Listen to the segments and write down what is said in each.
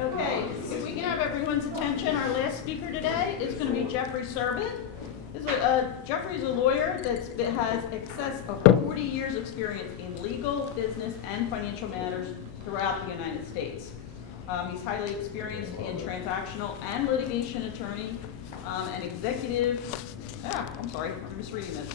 Okay, if we can have everyone's attention, our last speaker today is going to be Jeffrey Servin. Jeffrey is a lawyer that has excess of 40 years experience in legal, business, and financial matters throughout the United States. He's highly experienced in transactional and litigation attorney, and executive. I'm misreading this.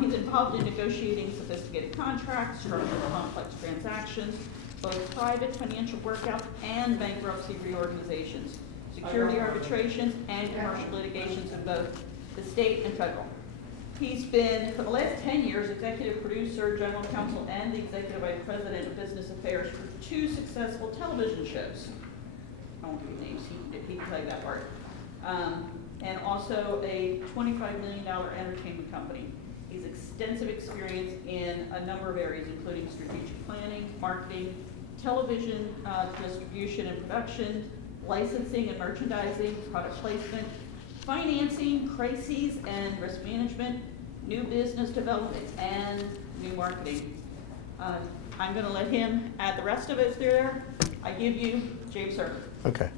He's involved in negotiating sophisticated contracts, structuring complex transactions, both private financial workouts and bankruptcy reorganizations, security arbitrations, and commercial litigations in both the state and federal. He's been, for the last 10 years, executive producer, general counsel, and the executive vice president of business affairs for 2 successful television shows. I won't give you names, he can play that part. And also a $25 million entertainment company. He's extensive experience in a number of areas, including strategic planning, marketing, television distribution and production, licensing and merchandising, product placement, financing, crises and risk management, new business development, and new marketing. I'm going to let him add the rest of it there. I give you James Servin. Okay.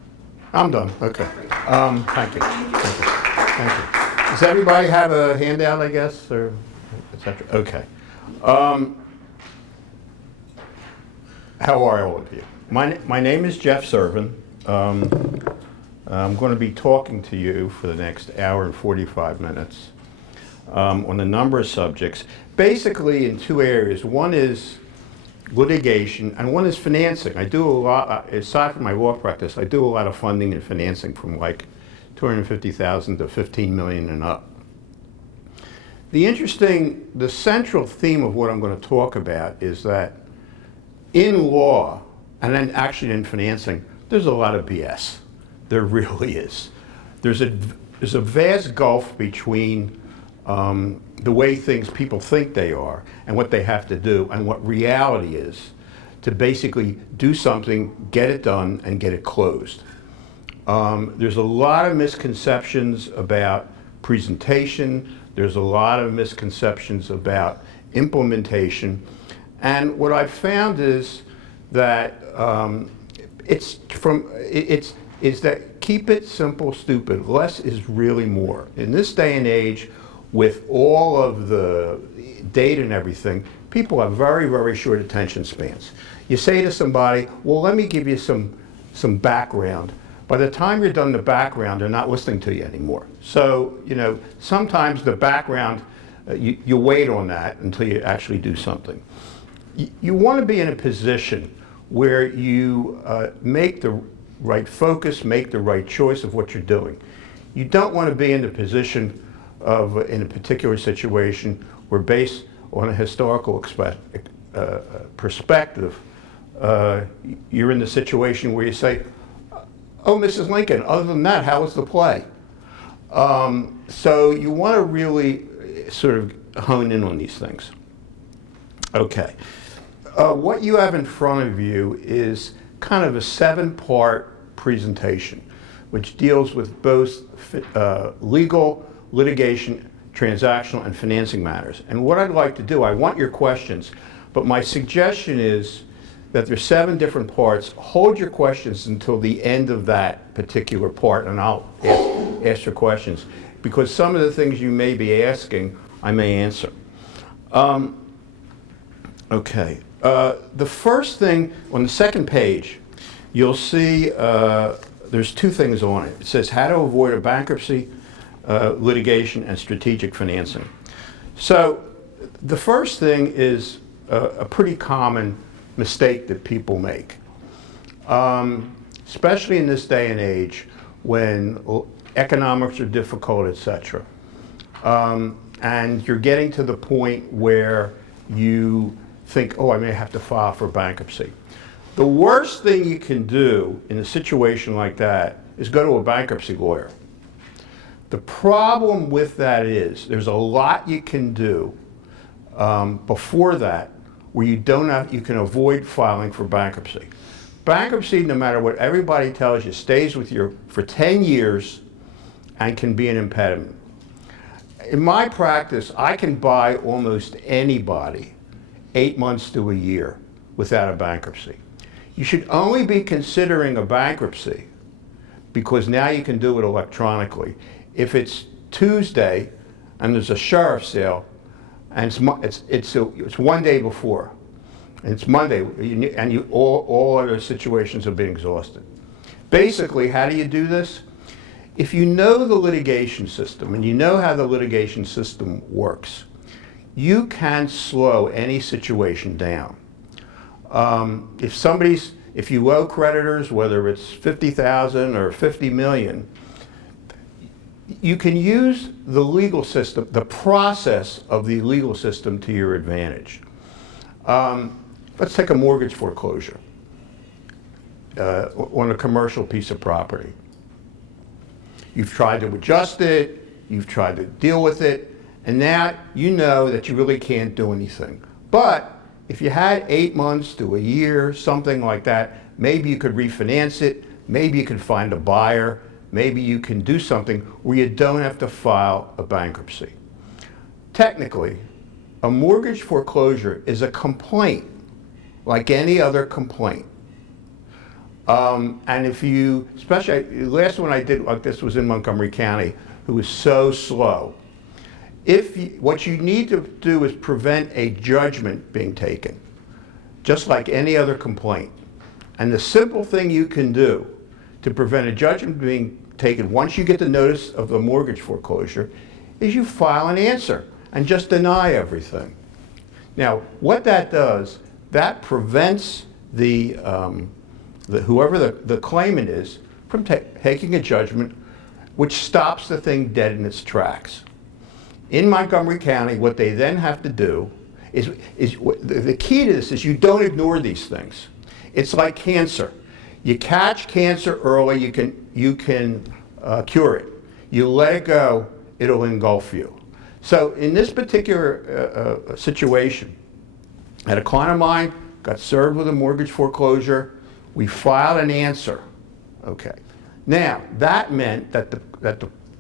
I'm done. Okay. Thank you. Thank you. Does everybody have a handout, I guess, or et cetera? Okay. How are all of you? My name is Jeff Servin. I'm going to be talking to you for the next hour and 45 minutes on a number of subjects, basically in 2 areas. One is litigation, and one is financing. I do a lot, aside from my law practice, I do a lot of funding and financing from like $250,000 to $15 million and up. The central theme of what I'm going to talk about is that in law, and then actually in financing, there's a lot of BS. There really is. There's a vast gulf between the way people think they are and what they have to do and what reality is to basically do something, get it done, and get it closed. There's a lot of misconceptions about presentation. There's a lot of misconceptions about implementation. And what I've found is that is that keep it simple, stupid. Less is really more. In this day and age, with all of the data and everything, people have very, very short attention spans. You say to somebody, well, let me give you some background. By the time you're done the background, they're not listening to you anymore. So, sometimes the background, you wait on that until you actually do something. You want to be in a position where you make the right focus, make the right choice of what you're doing. You don't want to be in the position of, in a particular situation, where based on a historical perspective, you're in the situation where you say, oh, Mrs. Lincoln, other than that, how was the play? So you want to really sort of hone in on these things. Okay. What you have in front of you is kind of a 7-part presentation, which deals with both legal, litigation, transactional, and financing matters. And what I'd like to do, I want your questions, but my suggestion is that there's 7 different parts. Hold your questions until the end of that particular part, and I'll ask your questions, because some of the things you may be asking, I may answer. Okay. The first thing, on the second page, you'll see there's 2 things on it. It says how to avoid a bankruptcy, litigation, and strategic financing. So the first thing is a pretty common mistake that people make, especially in this day and age when economics are difficult, etc. And you're getting to the point where you think, oh, I may have to file for bankruptcy. The worst thing you can do in a situation like that is go to a bankruptcy lawyer. The problem with that is there's a lot you can do before that where you can avoid filing for bankruptcy. Bankruptcy, no matter what everybody tells you, stays with you for 10 years and can be an impediment. In my practice, I can buy almost anybody 8 months to a year without a bankruptcy. You should only be considering a bankruptcy because now you can do it electronically. If it's Tuesday and there's a sheriff's sale and it's one day before, and it's Monday, and all other situations have been exhausted. Basically, how do you do this? If you know the litigation system and you know how the litigation system works, you can slow any situation down. If you owe creditors, whether it's $50,000 or $50 million, you can use the legal system, the process of the legal system to your advantage. Let's take a mortgage foreclosure on a commercial piece of property. You've tried to adjust it, you've tried to deal with it, and now you know that you really can't do anything. But if you had 8 months to a year, something like that, maybe you could refinance it, maybe you could find a buyer, maybe you can do something where you don't have to file a bankruptcy. Technically, a mortgage foreclosure is a complaint like any other complaint. And if you, especially, the last one I did like this was in Montgomery County, who was so slow. What you need to do is prevent a judgment being taken, just like any other complaint. And the simple thing you can do to prevent a judgment being taken once you get the notice of the mortgage foreclosure is you file an answer and just deny everything. Now, what that does, that prevents whoever the claimant is from taking a judgment, which stops the thing dead in its tracks. In Montgomery County, what they then have to do is the key to this is you don't ignore these things. It's like cancer. You catch cancer early, you can cure it. You let it go, it'll engulf you. So in this particular situation, I had a client of mine, got served with a mortgage foreclosure. We filed an answer. Okay. Now, that meant that the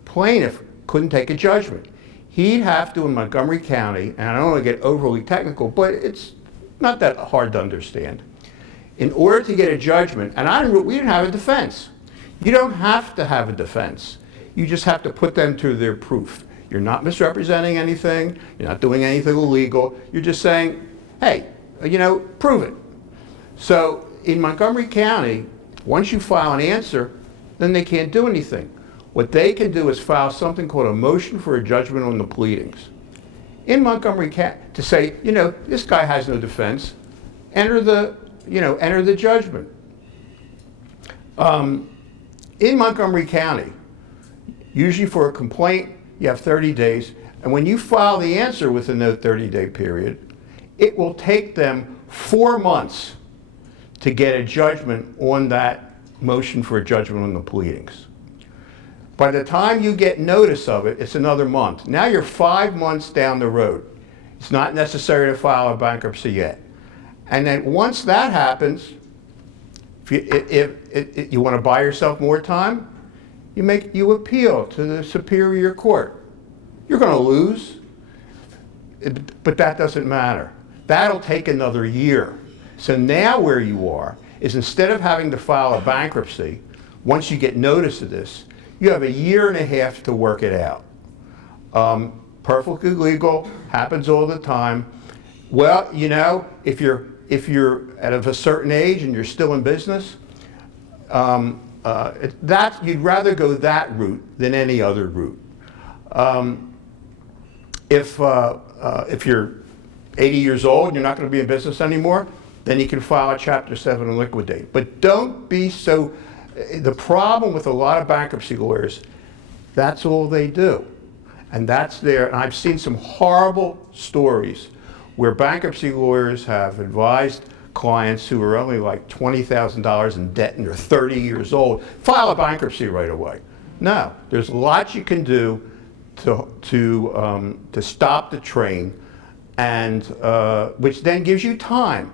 plaintiff couldn't take a judgment. He'd have to, in Montgomery County, and I don't want to get overly technical, but it's not that hard to understand. In order to get a judgment, and we didn't have a defense. You don't have to have a defense. You just have to put them to their proof. You're not misrepresenting anything. You're not doing anything illegal. You're just saying, hey, prove it. So in Montgomery County, once you file an answer, then they can't do anything. What they can do is file something called a motion for a judgment on the pleadings. In Montgomery County, to say, this guy has no defense, enter the judgment. In Montgomery County, usually for a complaint, you have 30 days, and when you file the answer within the 30-day period, it will take them 4 months to get a judgment on that motion for a judgment on the pleadings. By the time you get notice of it, it's another month. Now you're 5 months down the road. It's not necessary to file a bankruptcy yet. And then once that happens, if you want to buy yourself more time, you appeal to the superior court. You're going to lose, but that doesn't matter. That'll take another year. So now where you are is instead of having to file a bankruptcy, once you get notice of this, you have 1.5 years to work it out. Perfectly legal, happens all the time. Well, if you're at a certain age and you're still in business, you'd rather go that route than any other route. If you're 80 years old and you're not going to be in business anymore, then you can file a Chapter 7 and liquidate. But don't be so. The problem with a lot of bankruptcy lawyers, that's all they do. And and I've seen some horrible stories where bankruptcy lawyers have advised clients who are only like $20,000 in debt and they're 30 years old, file a bankruptcy right away. No, there's lots you can do to stop the train, and which then gives you time.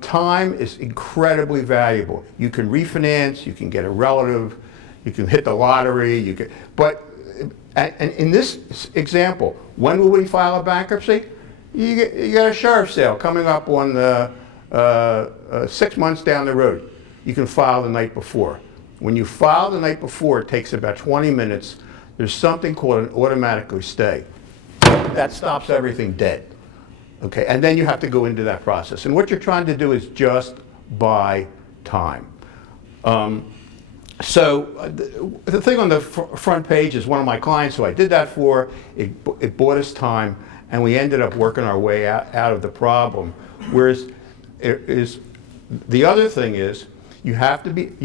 Time is incredibly valuable. You can refinance, you can get a relative, you can hit the lottery, and in this example, when will we file a bankruptcy? You got a sheriff's sale coming up on 6 months down the road, you can file the night before. When you file the night before, it takes about 20 minutes. There's something called an automatic stay. That stops everything dead. Okay, and then you have to go into that process. And what you're trying to do is just buy time. The thing on the front page is one of my clients who I did that for. It bought us time, and we ended up working our way out of the problem. Whereas the other thing is, you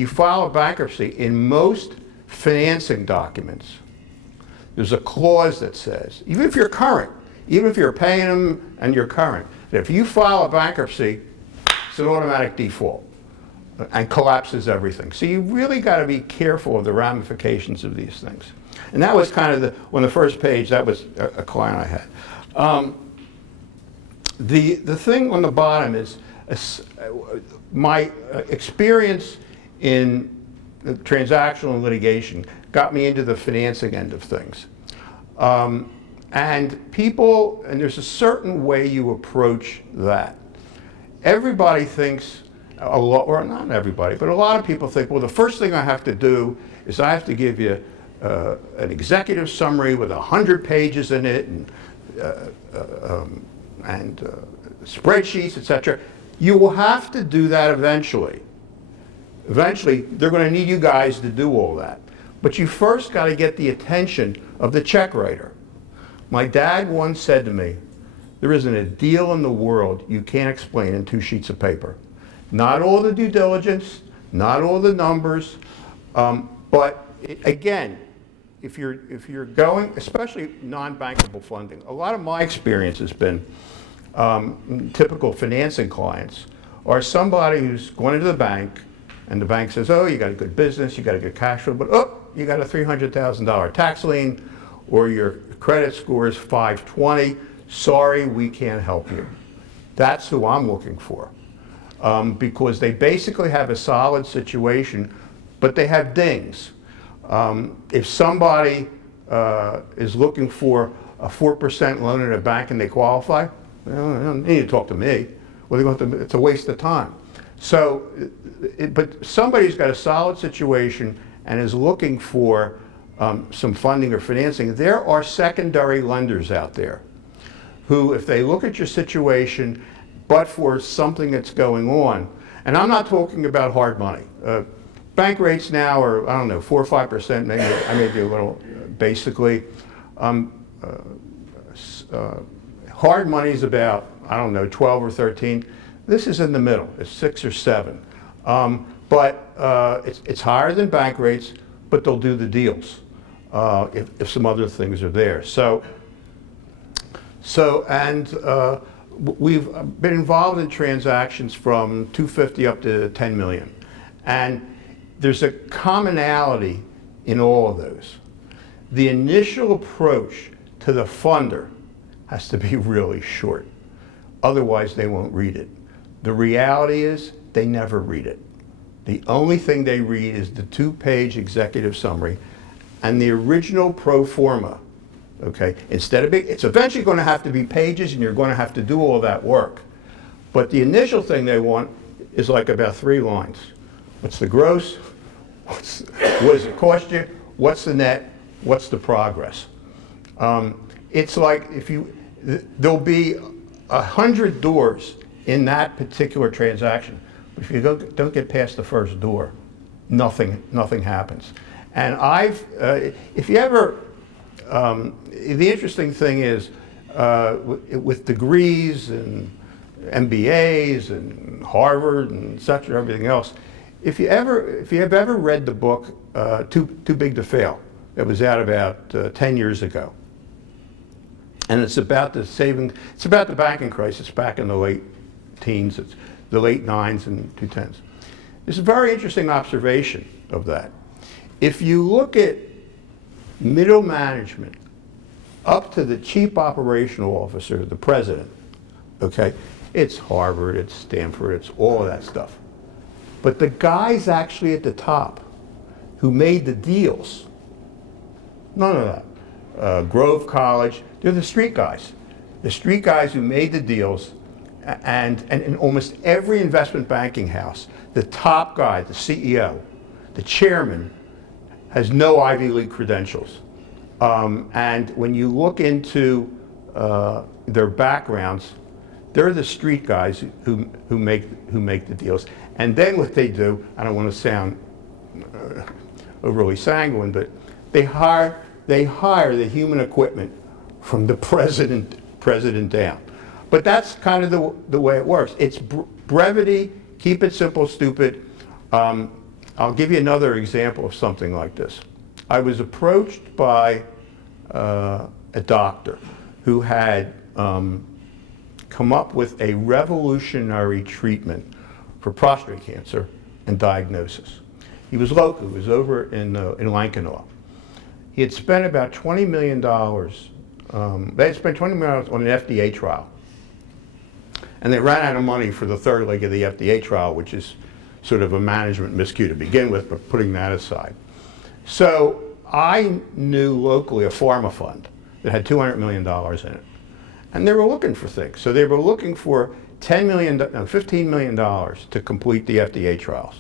file a bankruptcy. In most financing documents, there's a clause that says, even if you're current, even if you're paying them and you're current, that if you file a bankruptcy, it's an automatic default and collapses everything. So you really got to be careful of the ramifications of these things. And that was kind of on the first page, that was a client I had. The thing on the bottom is my experience in transactional and litigation got me into the financing end of things. And there's a certain way you approach that. Everybody thinks, or not everybody, but a lot of people think, well, the first thing I have to do is I have to give you an executive summary with 100 pages in it and spreadsheets, etc. You will have to do that eventually. Eventually, they're going to need you guys to do all that. But you first got to get the attention of the check writer. My dad once said to me, there isn't a deal in the world you can't explain in 2 sheets of paper. Not all the due diligence, not all the numbers, but again, if you're going, especially non-bankable funding, a lot of my experience has been typical financing clients are somebody who's going into the bank, and the bank says, oh, you got a good business, you got a good cash flow, but oh, you got a $300,000 tax lien, or your credit score is 520. Sorry, we can't help you. That's who I'm looking for. Because they basically have a solid situation, but they have dings. If somebody is looking for a 4% loan at a bank and they qualify, well, they don't need to talk to me. Well, it's a waste of time. So, but somebody's got a solid situation and is looking for some funding or financing. There are secondary lenders out there who, if they look at your situation, but for something that's going on, and I'm not talking about hard money. Bank rates now are, I don't know, 4 or 5%, maybe, I may be a little, basically. Hard money is about, I don't know, 12 or 13. This is in the middle, it's 6 or 7. It's higher than bank rates, but they'll do the deals if some other things are there. We've been involved in transactions from $250 up to $10 million. And there's a commonality in all of those. The initial approach to the funder has to be really short. Otherwise, they won't read it. The reality is they never read it. The only thing they read is the 2-page executive summary and the original pro forma. Okay, instead of it's eventually going to have to be pages, and you're going to have to do all that work. But the initial thing they want is like about 3 lines. What's the gross? What does it cost you? What's the net? What's the progress? It's like there'll be 100 doors in that particular transaction. But if you don't get past the first door, nothing happens. And if you ever, the interesting thing is, with degrees and MBAs and Harvard and such and everything else, if you have ever read the book Too Big to Fail, it was out about 10 years ago, and it's about the banking crisis back in the late teens, it's the late 9s and 2010s. There's a very interesting observation of that. If you look at middle management up to the chief operational officer, the president, okay, it's Harvard, it's Stanford, it's all of that stuff. But the guys actually at the top who made the deals, none of that. Grove College, they're the street guys. The street guys who made the deals, and in almost every investment banking house, the top guy, the CEO, the chairman, has no Ivy League credentials. And when you look into their backgrounds, they're the street guys who make the deals. And then what they do, I don't want to sound overly sanguine, but they hire the human equipment from the president down. But that's kind of the way it works. It's brevity, keep it simple, stupid. I'll give you another example of something like this. I was approached by a doctor who had come up with a revolutionary treatment for prostate cancer and diagnosis. He was local, he was over in Lankenau. He had spent about $20 million, they had spent $20 million on an FDA trial. And they ran out of money for the third leg of the FDA trial, which is sort of a management miscue to begin with, but putting that aside. So I knew locally a pharma fund that had $200 million in it. And they were looking for things. So they were looking for $15 million to complete the FDA trials.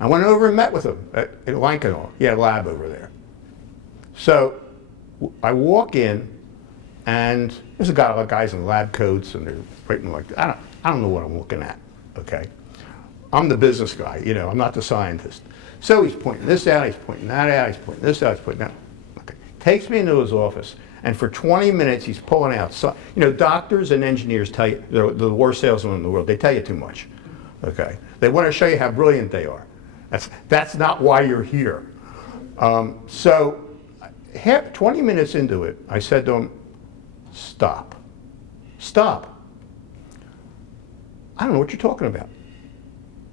I went over and met with them at Lankenau. He had a lab over there. So I walk in, and there's a guy, guys in lab coats, and they're writing like, I don't know what I'm looking at, okay? I'm the business guy, you know, I'm not the scientist. So he's pointing this out, he's pointing that out, he's pointing this out, he's pointing that. Okay. Takes me into his office, and for 20 minutes he's pulling out, you know, doctors and engineers tell you, they're the worst salesmen in the world, they tell you too much, okay? They want to show you how brilliant they are. That's not why you're here. So 20 minutes into it, I said to him, stop. Stop. I don't know what you're talking about.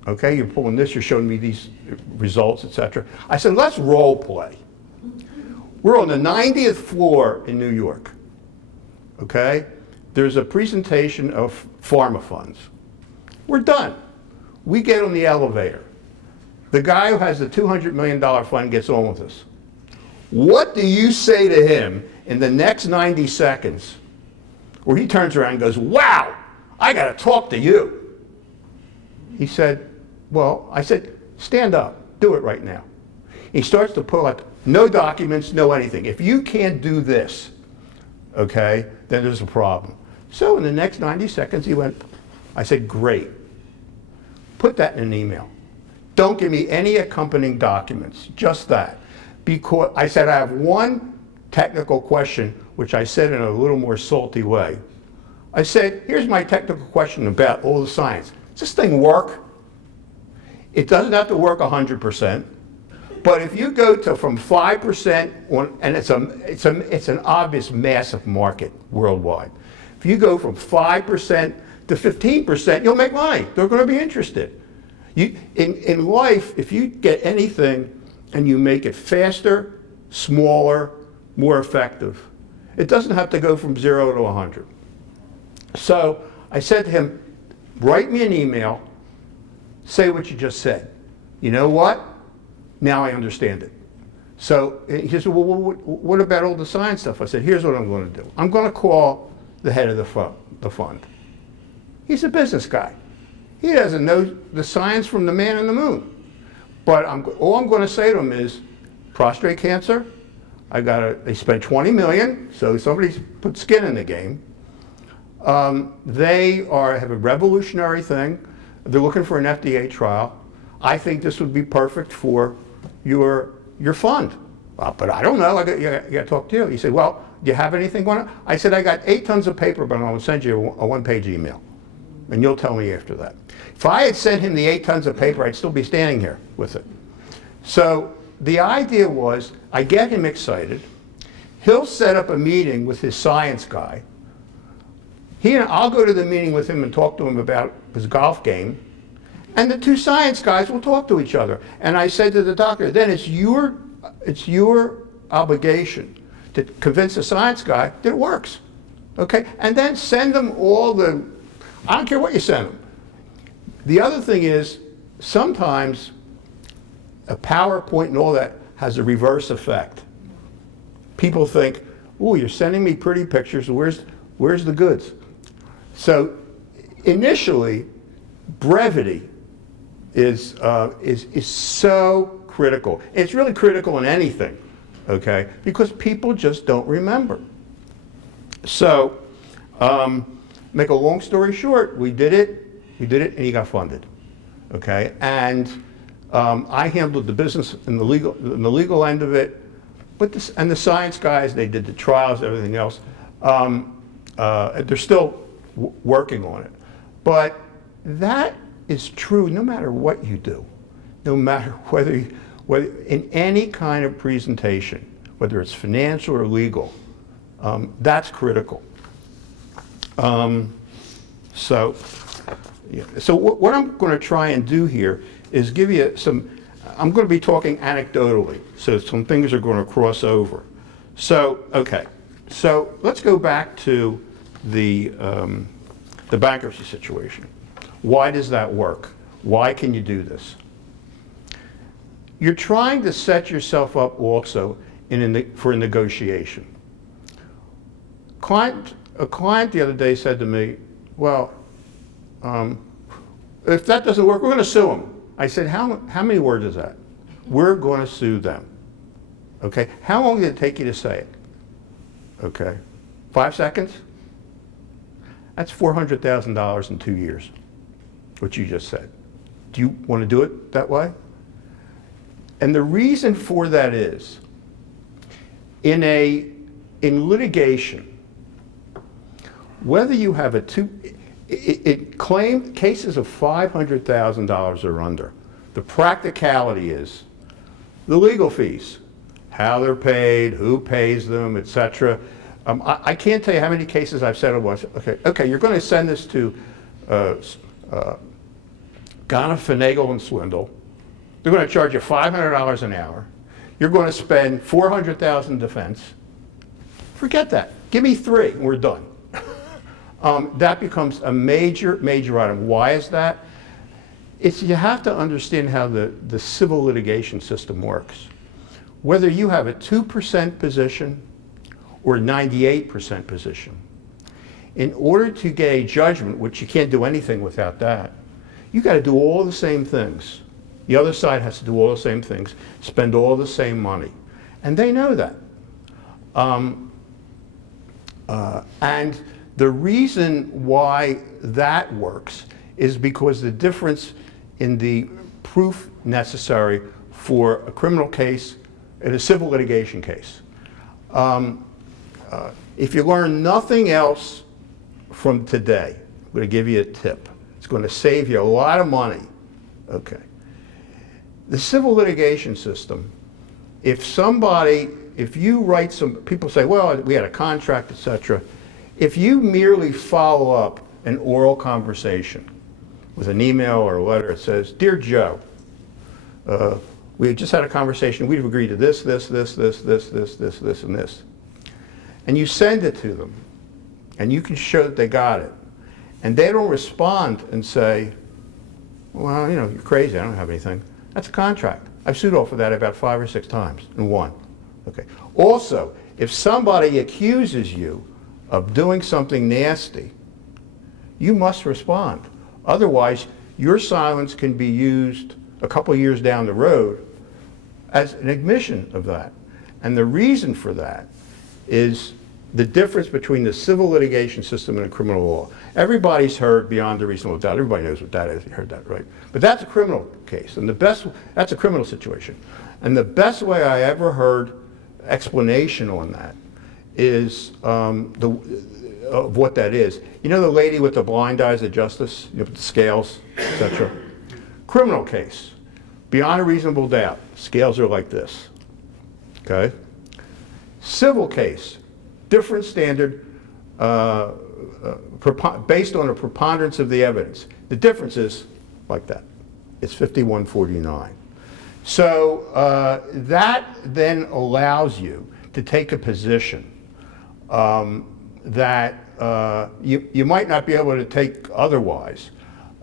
Okay, you're pulling this, you're showing me these results, etc. I said, let's role play. We're on the 90th floor in New York. Okay? There's a presentation of pharma funds. We're done. We get on the elevator. The guy who has the $200 million fund gets on with us. What do you say to him in the next 90 seconds where he turns around and goes, wow, I got to talk to you? He said, well, I said, stand up, do it right now. He starts to pull out, no documents, no anything. If you can't do this, okay, then there's a problem. So in the next 90 seconds, he went, I said, great. Put that in an email. Don't give me any accompanying documents, just that. Because I said, I have one technical question, which I said in a little more salty way. I said, here's my technical question about all the science. Does this thing work? It doesn't have to work 100%, but if you go to from 5% on, and it's an obvious massive market worldwide. If you go from 5% to 15%, you'll make money. They're going to be interested. In life, if you get anything and you make it faster, smaller, more effective, it doesn't have to go from 0 to 100. So I said to him, write me an email, say what you just said. You know what? Now I understand it. So he said, well, what about all the science stuff? I said, here's what I'm going to do. I'm going to call the head of the fund. He's a business guy. He doesn't know the science from the man in the moon. But all I'm going to say to him is, prostate cancer, they spent $20 million, so somebody's put skin in the game. They have a revolutionary thing. They're looking for an FDA trial. I think this would be perfect for your fund. But I don't know, you got to talk to you. He said, well, do you have anything going on? I said, I got 8 tons of paper, but I'm going to send you a one-page email. And you'll tell me after that. If I had sent him the 8 tons of paper, I'd still be standing here with it. So the idea was, I get him excited. He'll set up a meeting with his science guy. I'll go to the meeting with him and talk to him about his golf game. And the 2 science guys will talk to each other. And I said to the doctor, then it's your obligation to convince the science guy that it works. Okay? And then send them I don't care what you send them. The other thing is, sometimes a PowerPoint and all that has a reverse effect. People think, oh, you're sending me pretty pictures, where's the goods? So initially, brevity is so critical. It's really critical in anything, okay? Because people just don't remember. So, make a long story short, we did it, and he got funded, okay? And I handled the business and the legal end of it, but and the science guys, they did the trials, everything else. They're still working on it. But that is true no matter what you do, no matter whether in any kind of presentation, whether it's financial or legal, that's critical. So what I'm going to try and do here is give you some, I'm going to be talking anecdotally, so some things are going to cross over. So, okay, so let's go back to the bankruptcy situation. Why does that work? Why can you do this? You're trying to set yourself up also for a negotiation. A client the other day said to me, well, if that doesn't work, we're going to sue them. I said, how many words is that? We're going to sue them. Okay, how long did it take you to say it? Okay, 5 seconds? That's $400,000 in 2 years, what you just said. Do you want to do it that way? And the reason for that is, in litigation, whether you have cases of $500,000 or under, the practicality is the legal fees, how they're paid, who pays them, etc. I can't tell you how many cases I've settled once. Okay, you're going to send this to Ghana, Finagle, and Swindle. They're going to charge you $500 an hour. You're going to spend $400,000 in defense. Forget that. Give me 3, and we're done. That becomes a major item. Why is that? You have to understand how the civil litigation system works. Whether you have a 2% position or a 98% position, in order to get a judgment, which you can't do anything without that, you got to do all the same things. The other side has to do all the same things, spend all the same money. And they know that. And the reason why that works is because the difference in the proof necessary for a criminal case and a civil litigation case. If you learn nothing else from today, I'm going to give you a tip. It's going to save you a lot of money. Okay. The civil litigation system, if you write people say, well, we had a contract, etc. If you merely follow up an oral conversation with an email or a letter, it says, Dear Joe, we just had a conversation, we've agreed to this, and this. And you send it to them, and you can show that they got it. And they don't respond and say, well, you're crazy, I don't have anything. That's a contract. I've sued off of that about 5 or 6 times and won. Okay. Also, if somebody accuses you of doing something nasty, you must respond. Otherwise, your silence can be used a couple of years down the road as an admission of that. And the reason for that is the difference between the civil litigation system and the criminal law. Everybody's heard beyond a reasonable doubt. Everybody knows what that is. You heard that, right? But that's a criminal case, and that's a criminal situation. And the best way I ever heard explanation on that is of what that is. You know the lady with the blind eyes of justice, with the scales, etc. Criminal case, beyond a reasonable doubt, scales are like this. Okay. Civil case, different standard, based on a preponderance of the evidence. The difference is like that. It's 51-49. So that then allows you to take a position that you might not be able to take otherwise.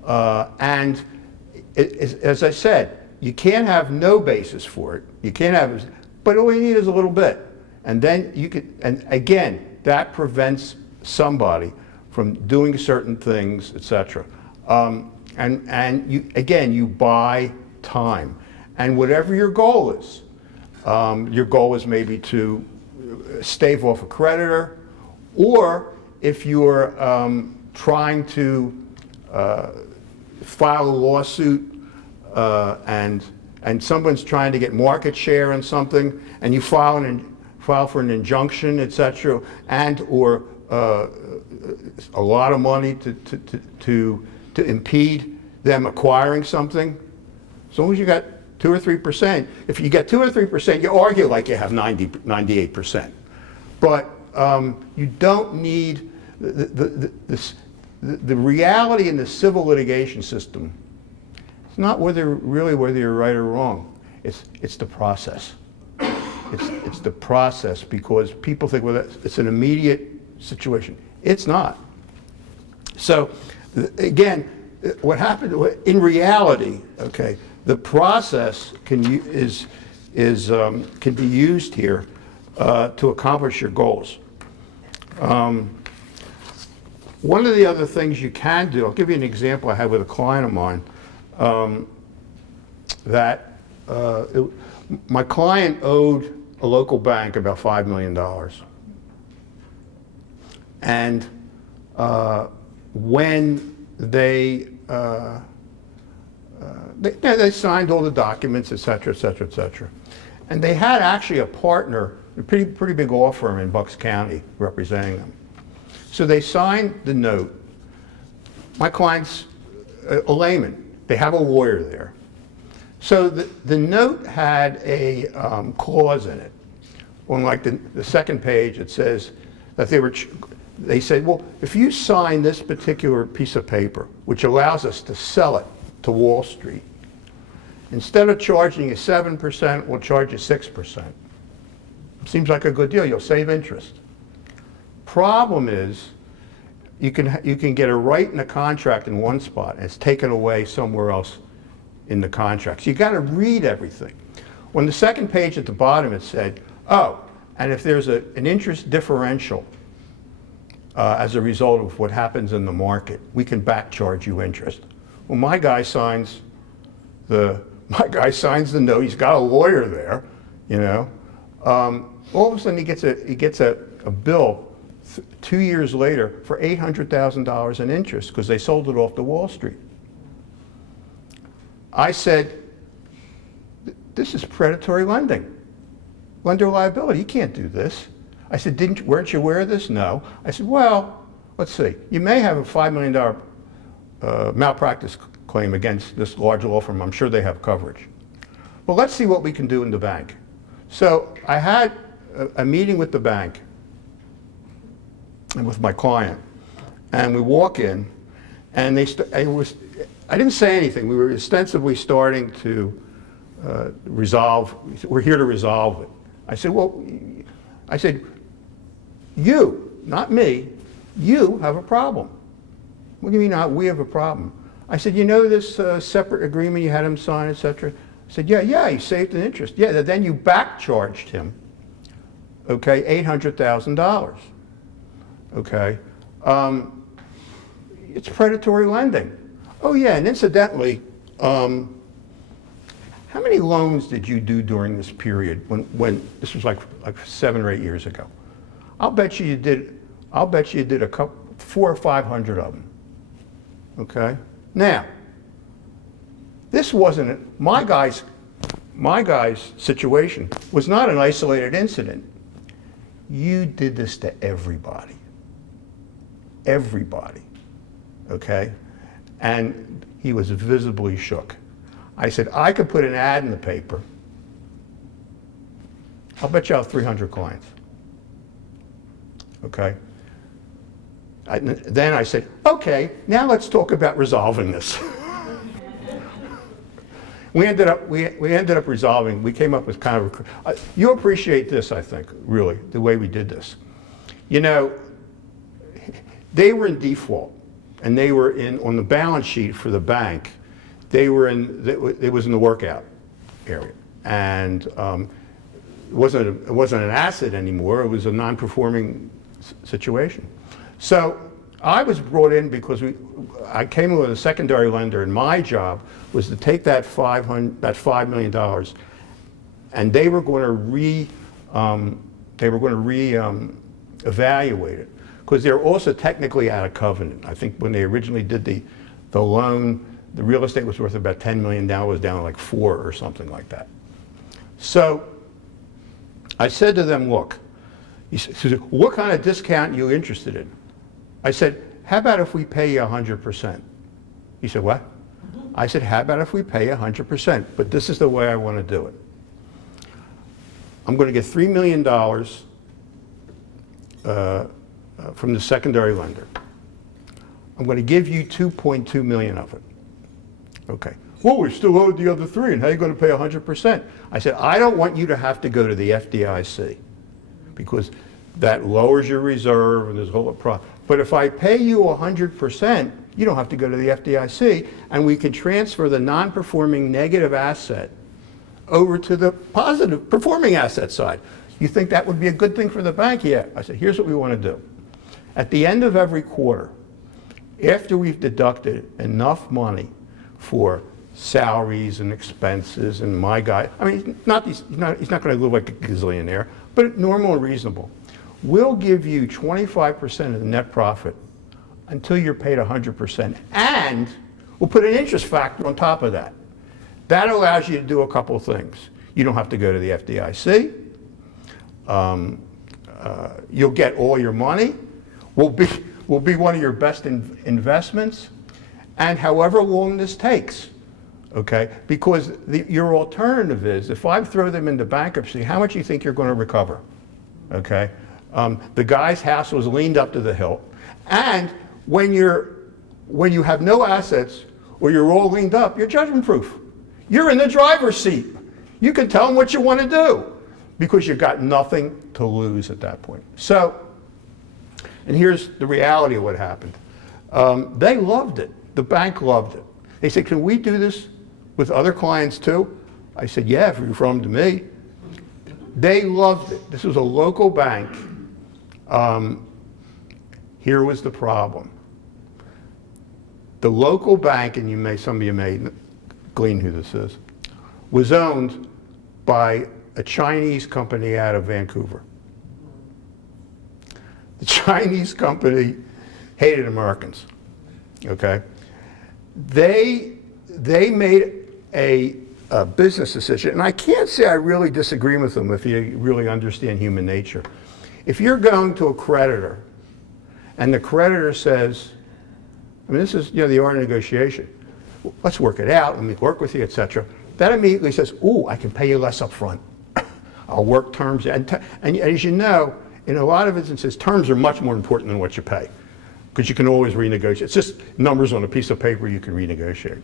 And as I said, you can't have no basis for it. You can't have, but all you need is a little bit. And then you could, and again, that prevents somebody from doing certain things, etc. And you, again, you buy time. And whatever your goal is maybe to stave off a creditor, or if you're trying to file a lawsuit and someone's trying to get market share in something, and you file for an injunction, etc., and or a lot of money to impede them acquiring something, as long as you got 2 or 3%. If you get 2 or 3%, you argue like you have 98%. But you don't need the reality in the civil litigation system. It's not whether you're right or wrong. It's the process. It's the process, because people think, well, it's an immediate situation. It's not. So again, what happened in reality? Okay, the process can be used here to accomplish your goals. One of the other things you can do, I'll give you an example I had with a client of mine, my client owed a local bank about $5 million. And when they signed all the documents, et cetera, et cetera, et cetera. And they had actually a partner, a pretty big law firm in Bucks County representing them. So they signed the note. My client's a layman. They have a lawyer there. So the note had a clause in it. On like the second page, it says that they said, well, if you sign this particular piece of paper, which allows us to sell it to Wall Street, instead of charging you 7%, we'll charge you 6%. Seems like a good deal. You'll save interest. Problem is, you can get a right in a contract in one spot, and it's taken away somewhere else in the contract. So you got to read everything. On the second page at the bottom, it said, oh, and if there's an interest differential as a result of what happens in the market, we can back charge you interest. Well, my guy signs the note. He's got a lawyer there, you know. All of a sudden, he gets a bill 2 years later for $800,000 in interest because they sold it off to Wall Street. I said, this is predatory lending, lender liability. You can't do this. I said, weren't you aware of this? No. I said, well, let's see. You may have a $5 million malpractice claim against this large law firm. I'm sure they have coverage. Well, let's see what we can do in the bank. So I had a meeting with the bank and with my client, and we walk in, and I didn't say anything. We were ostensibly starting to resolve. We're here to resolve it. I said, you, not me, you have a problem. What do you mean we have a problem? I said, you know this separate agreement you had him sign, et cetera? I said, yeah, he saved an interest. Yeah, then you back charged him, okay, $800,000. Okay, it's predatory lending. Oh yeah, and incidentally, how many loans did you do during this period when this was like 7 or 8 years ago? I'll bet you did a couple, 400 or 500 of them. Okay, now this wasn't my guy's situation was not an isolated incident. You did this to everybody. Everybody, okay? And he was visibly shook. I said, I could put an ad in the paper. I'll bet you I'll have 300 clients, okay? Then I said, okay, now let's talk about resolving this. We ended up resolving, we came up with kind of, you appreciate this, I think, really, the way we did this. You know, they were in default, and they were on the balance sheet for the bank, it was in the workout area. And it wasn't an asset anymore, it was a non-performing situation. So I was brought in because I came in with a secondary lender, and my job was to take that $5 million, and they were going to evaluate it, because they're also technically out of covenant. I think when they originally did the loan, the real estate was worth about $10 million, now it was down to like 4 or something like that. So I said to them, look, he said, what kind of discount are you interested in? I said, how about if we pay you 100%? He said, what? I said, how about if we pay you 100%? But this is the way I want to do it. I'm going to get $3 million from the secondary lender. I'm going to give you 2.2 million of it. Okay. Well, we still owed the other 3, and how are you going to pay 100%? I said, I don't want you to have to go to the FDIC, because that lowers your reserve and there's a whole problem. But if I pay you 100%, you don't have to go to the FDIC, and we can transfer the non-performing negative asset over to the positive performing asset side. You think that would be a good thing for the bank? Yeah. I said, here's what we want to do. At the end of every quarter, after we've deducted enough money for salaries and expenses, and my guy, I mean, he's not going to live like a gazillionaire, but normal and reasonable. We'll give you 25% of the net profit until you're paid 100%, and we'll put an interest factor on top of that. That allows you to do a couple of things. You don't have to go to the FDIC. You'll get all your money. Will be one of your best investments, and however long this takes, okay? Because your alternative is, if I throw them into bankruptcy, how much do you think you're going to recover, okay? The guy's house was leaned up to the hilt, and when you have no assets or you're all leaned up, you're judgment proof. You're in the driver's seat. You can tell them what you want to do because you've got nothing to lose at that point. So, and here's the reality of what happened. They loved it. The bank loved it. They said, can we do this with other clients too? I said, yeah, if you're from to me. They loved it. This was a local bank. Here was the problem. The local bank, and some of you may glean who this is, was owned by a Chinese company out of Vancouver. The Chinese company hated Americans, okay? They made a business decision, and I can't say I really disagree with them if you really understand human nature. If you're going to a creditor, and the creditor says, I mean, this is the art of negotiation. Let's work it out. Let me work with you, etc. That immediately says, "Ooh, I can pay you less up front. I'll work terms." And as you know, in a lot of instances, terms are much more important than what you pay, because you can always renegotiate. It's just numbers on a piece of paper you can renegotiate.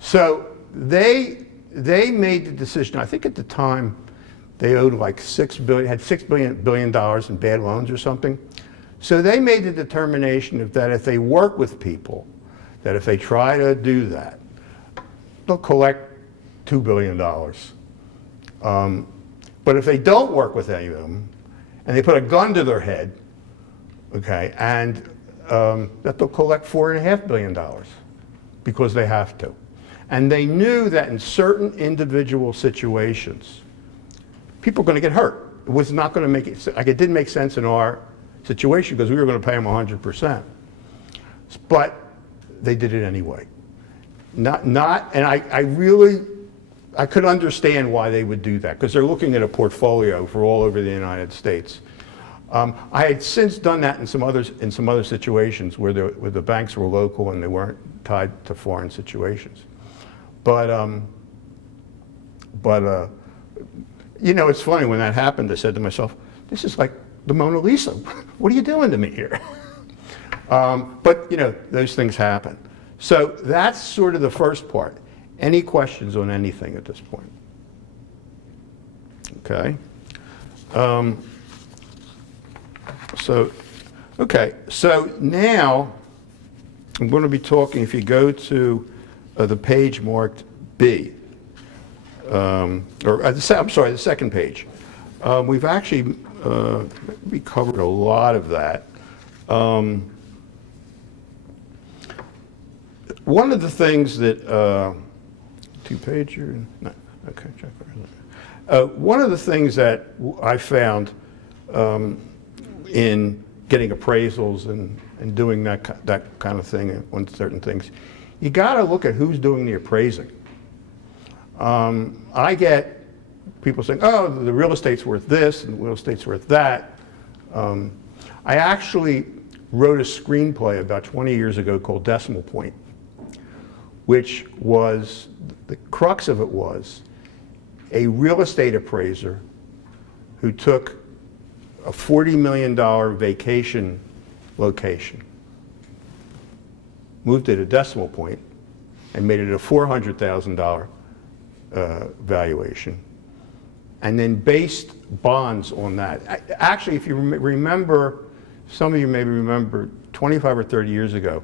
So they made the decision. I think at the time they owed like $6 billion in bad loans or something. So they made the determination that if they work with people, that if they try to do that, they'll collect $2 billion. But if they don't work with any of them, and they put a gun to their head, okay, and that they'll collect $4.5 billion because they have to. And they knew that in certain individual situations, people are going to get hurt. It was not going to make it, like it didn't make sense in our situation because we were going to pay them 100%. But they did it anyway. And I could understand why they would do that, because they're looking at a portfolio for all over the United States. I had since done that in some other situations where the banks were local and they weren't tied to foreign situations. But it's funny, when that happened, I said to myself, this is like the Mona Lisa. What are you doing to me here? But those things happen. So that's sort of the first part. Any questions on anything at this point? Okay. So now I'm going to be talking, if you go to the page marked B, the second page. We've actually we covered a lot of that. one of the things that, two-pager, no, okay, check. One of the things that I found in getting appraisals and doing that kind of thing on certain things, you got to look at who's doing the appraising. I get people saying, oh, the real estate's worth this and the real estate's worth that. I actually wrote a screenplay about 20 years ago called Decimal Point, which was, the crux of it was a real estate appraiser who took a $40 million vacation location, moved it a decimal point, and made it a $400,000 valuation, and then based bonds on that. Actually, if you remember, some of you maybe remember 25 or 30 years ago,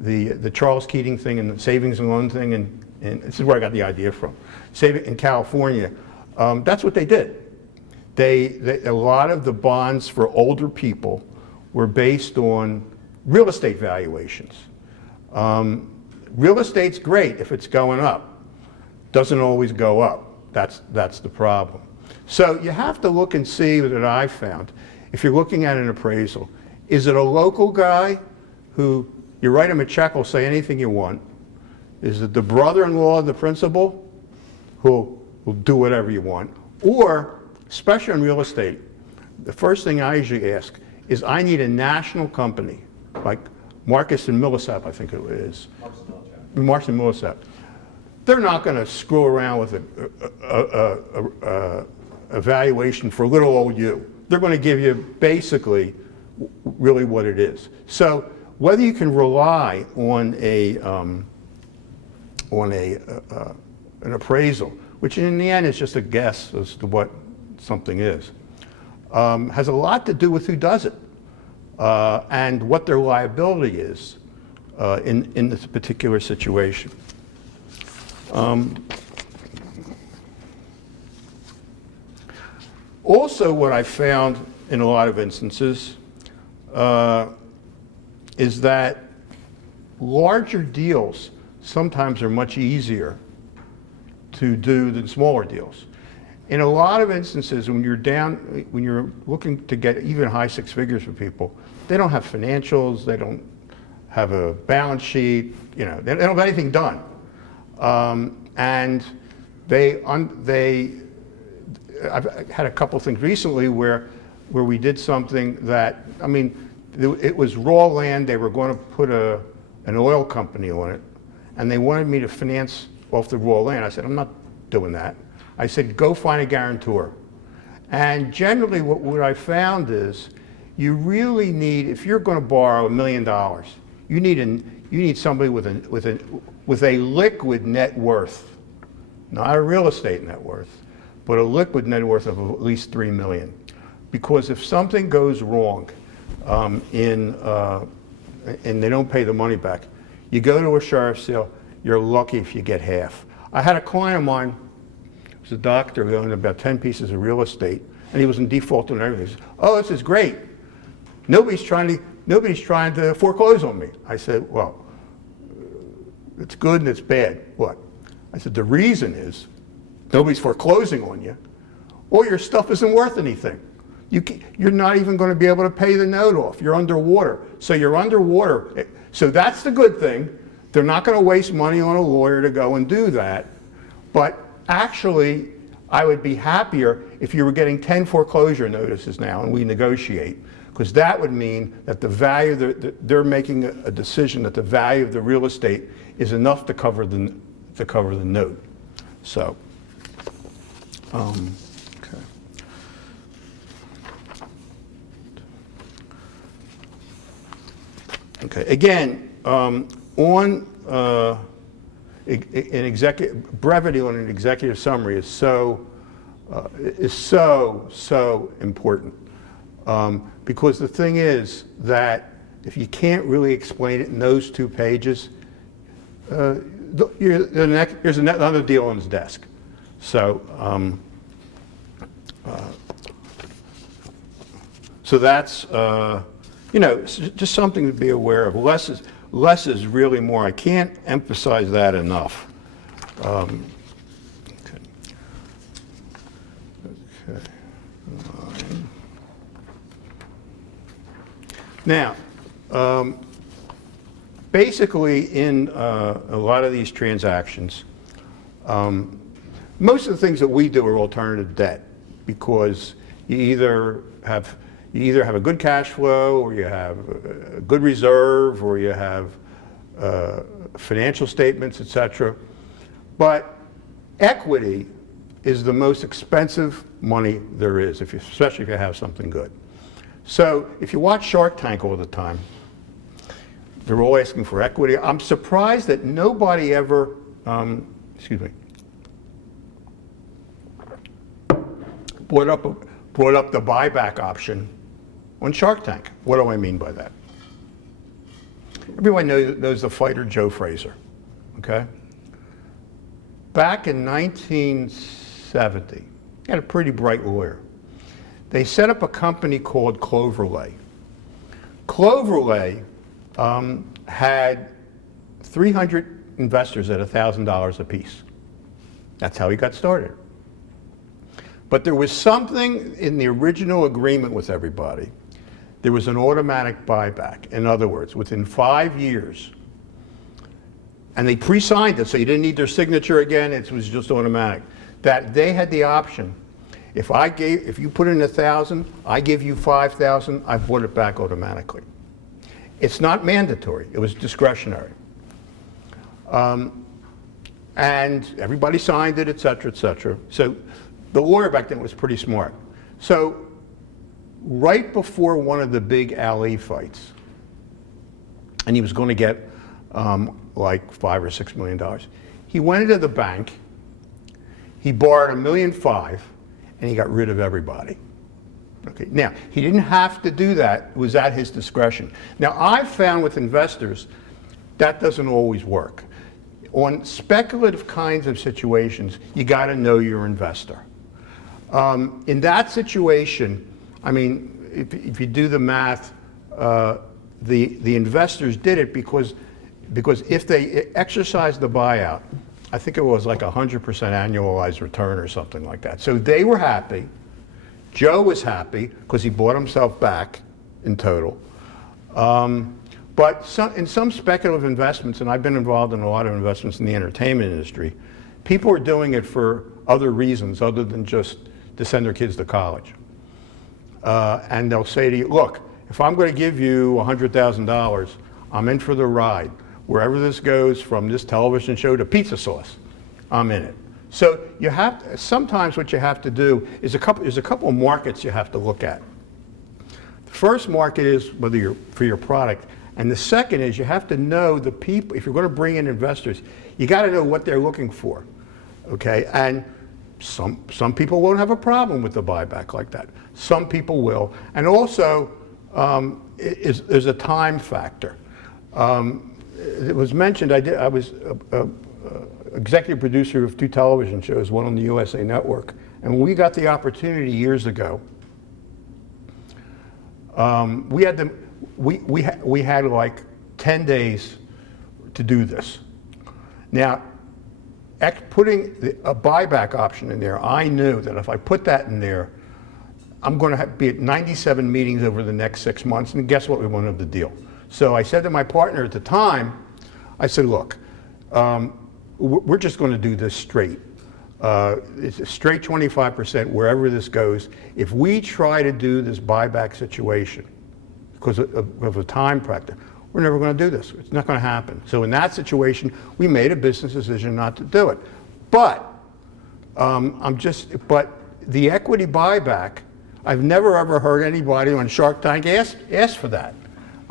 the Charles Keating thing and the savings and loan thing, and this is where I got the idea from. In California, that's what they did. A lot of the bonds for older people were based on real estate valuations. Real estate's great if it's going up. Doesn't always go up. That's the problem. So you have to look and see what I found. If you're looking at an appraisal, is it a local guy who you write him a check, will say anything you want? Is it the brother-in-law of the principal who will do whatever you want? Or, especially in real estate, the first thing I usually ask is I need a national company, like Marcus and Millsap, I think it is. Marcus and Millsap. They're not going to screw around with a valuation for little old you. They're going to give you basically really what it is. So whether you can rely on an appraisal, which in the end is just a guess as to what something is, has a lot to do with who does it and what their liability is in this particular situation. Also, what I found in a lot of instances is that larger deals sometimes are much easier to do than smaller deals. In a lot of instances, when you're looking to get even high six figures for people, they don't have financials, they don't have a balance sheet, they don't have anything done. And I've had a couple things recently where we did something that, it was raw land. They were going to put an oil company on it, and they wanted me to finance off the raw land. I said, I'm not doing that. I said, go find a guarantor. And generally what I found is you really need, if you're going to borrow $1 million, you need somebody with a liquid net worth, not a real estate net worth, but a liquid net worth of at least $3 million. Because if something goes wrong and they don't pay the money back, you go to a sheriff's sale, you're lucky if you get half. I had a client of mine, he was a doctor who owned about 10 pieces of real estate, and he was in default on everything. He said, oh, this is great. Nobody's trying to foreclose on me. I said, well, it's good and it's bad. What? I said, the reason is nobody's foreclosing on you. All your stuff isn't worth anything. You're not even going to be able to pay the note off. You're underwater. So you're underwater. So that's the good thing. They're not going to waste money on a lawyer to go and do that. But actually, I would be happier if you were getting 10 foreclosure notices now and we negotiate. Because that would mean that the value, they're making a decision that the value of the real estate is enough to cover the note. So, okay. Okay, again, on brevity on an executive summary is so important. Because the thing is that if you can't really explain it in those 2 pages, there's another deal on his desk. So, so that's it's just something to be aware of. Less less is really more. I can't emphasize that enough. Okay. Okay. Now, basically in a lot of these transactions, most of the things that we do are alternative debt because you either have a good cash flow, or you have a good reserve, or you have financial statements, etc. But equity is the most expensive money there is, especially if you have something good. So if you watch Shark Tank all the time, they're all asking for equity. I'm surprised that nobody ever, brought up the buyback option on Shark Tank. What do I mean by that? Everyone knows the fighter Joe Frazier, okay? Back in 1970, he had a pretty bright lawyer. They set up a company called Cloverlay. Cloverlay had 300 investors at $1,000 apiece. That's how he got started. But there was something in the original agreement with everybody. There was an automatic buyback. In other words, within 5 years, and they pre-signed it, so you didn't need their signature again, it was just automatic, that they had the option. If you put in 1,000, I give you 5,000, I bought it back automatically. It's not mandatory, it was discretionary. And everybody signed it, et cetera, et cetera. So the lawyer back then was pretty smart. So right before one of the big Ali fights, and he was going to get like $5 or $6 million, he went into the bank, he borrowed $1.5 million, and he got rid of everybody. Okay. Now, he didn't have to do that, it was at his discretion. Now, I've found with investors, that doesn't always work. On speculative kinds of situations, you got to know your investor. In that situation, I mean, if you do the math, the investors did it because if they exercised the buyout, I think it was like 100% annualized return or something like that. So they were happy. Joe was happy because he bought himself back in total. But in some speculative investments, and I've been involved in a lot of investments in the entertainment industry, people are doing it for other reasons other than just to send their kids to college. And they'll say to you, look, if I'm going to give you $100,000, I'm in for the ride. Wherever this goes, from this television show to pizza sauce, I'm in it. So sometimes what you have to do is there's a couple of markets you have to look at. The first market is for your product, and the second is you have to know the people. If you're going to bring in investors, you got to know what they're looking for, okay? And some people won't have a problem with the buyback like that. Some people will, and also there's a time factor. It was mentioned, I was executive producer of 2 television shows, one on the USA Network, and when we got the opportunity years ago, we had like 10 days to do this. Now, putting a buyback option in there, I knew that if I put that in there, I'm going to be at 97 meetings over the next 6 months, and guess what? We won't have the deal. So I said to my partner at the time, I said, look, we're just going to do this straight. It's a straight 25% wherever this goes. If we try to do this buyback situation because of a time factor, we're never going to do this. It's not going to happen. So in that situation, we made a business decision not to do it. But but the equity buyback, I've never ever heard anybody on Shark Tank ask for that.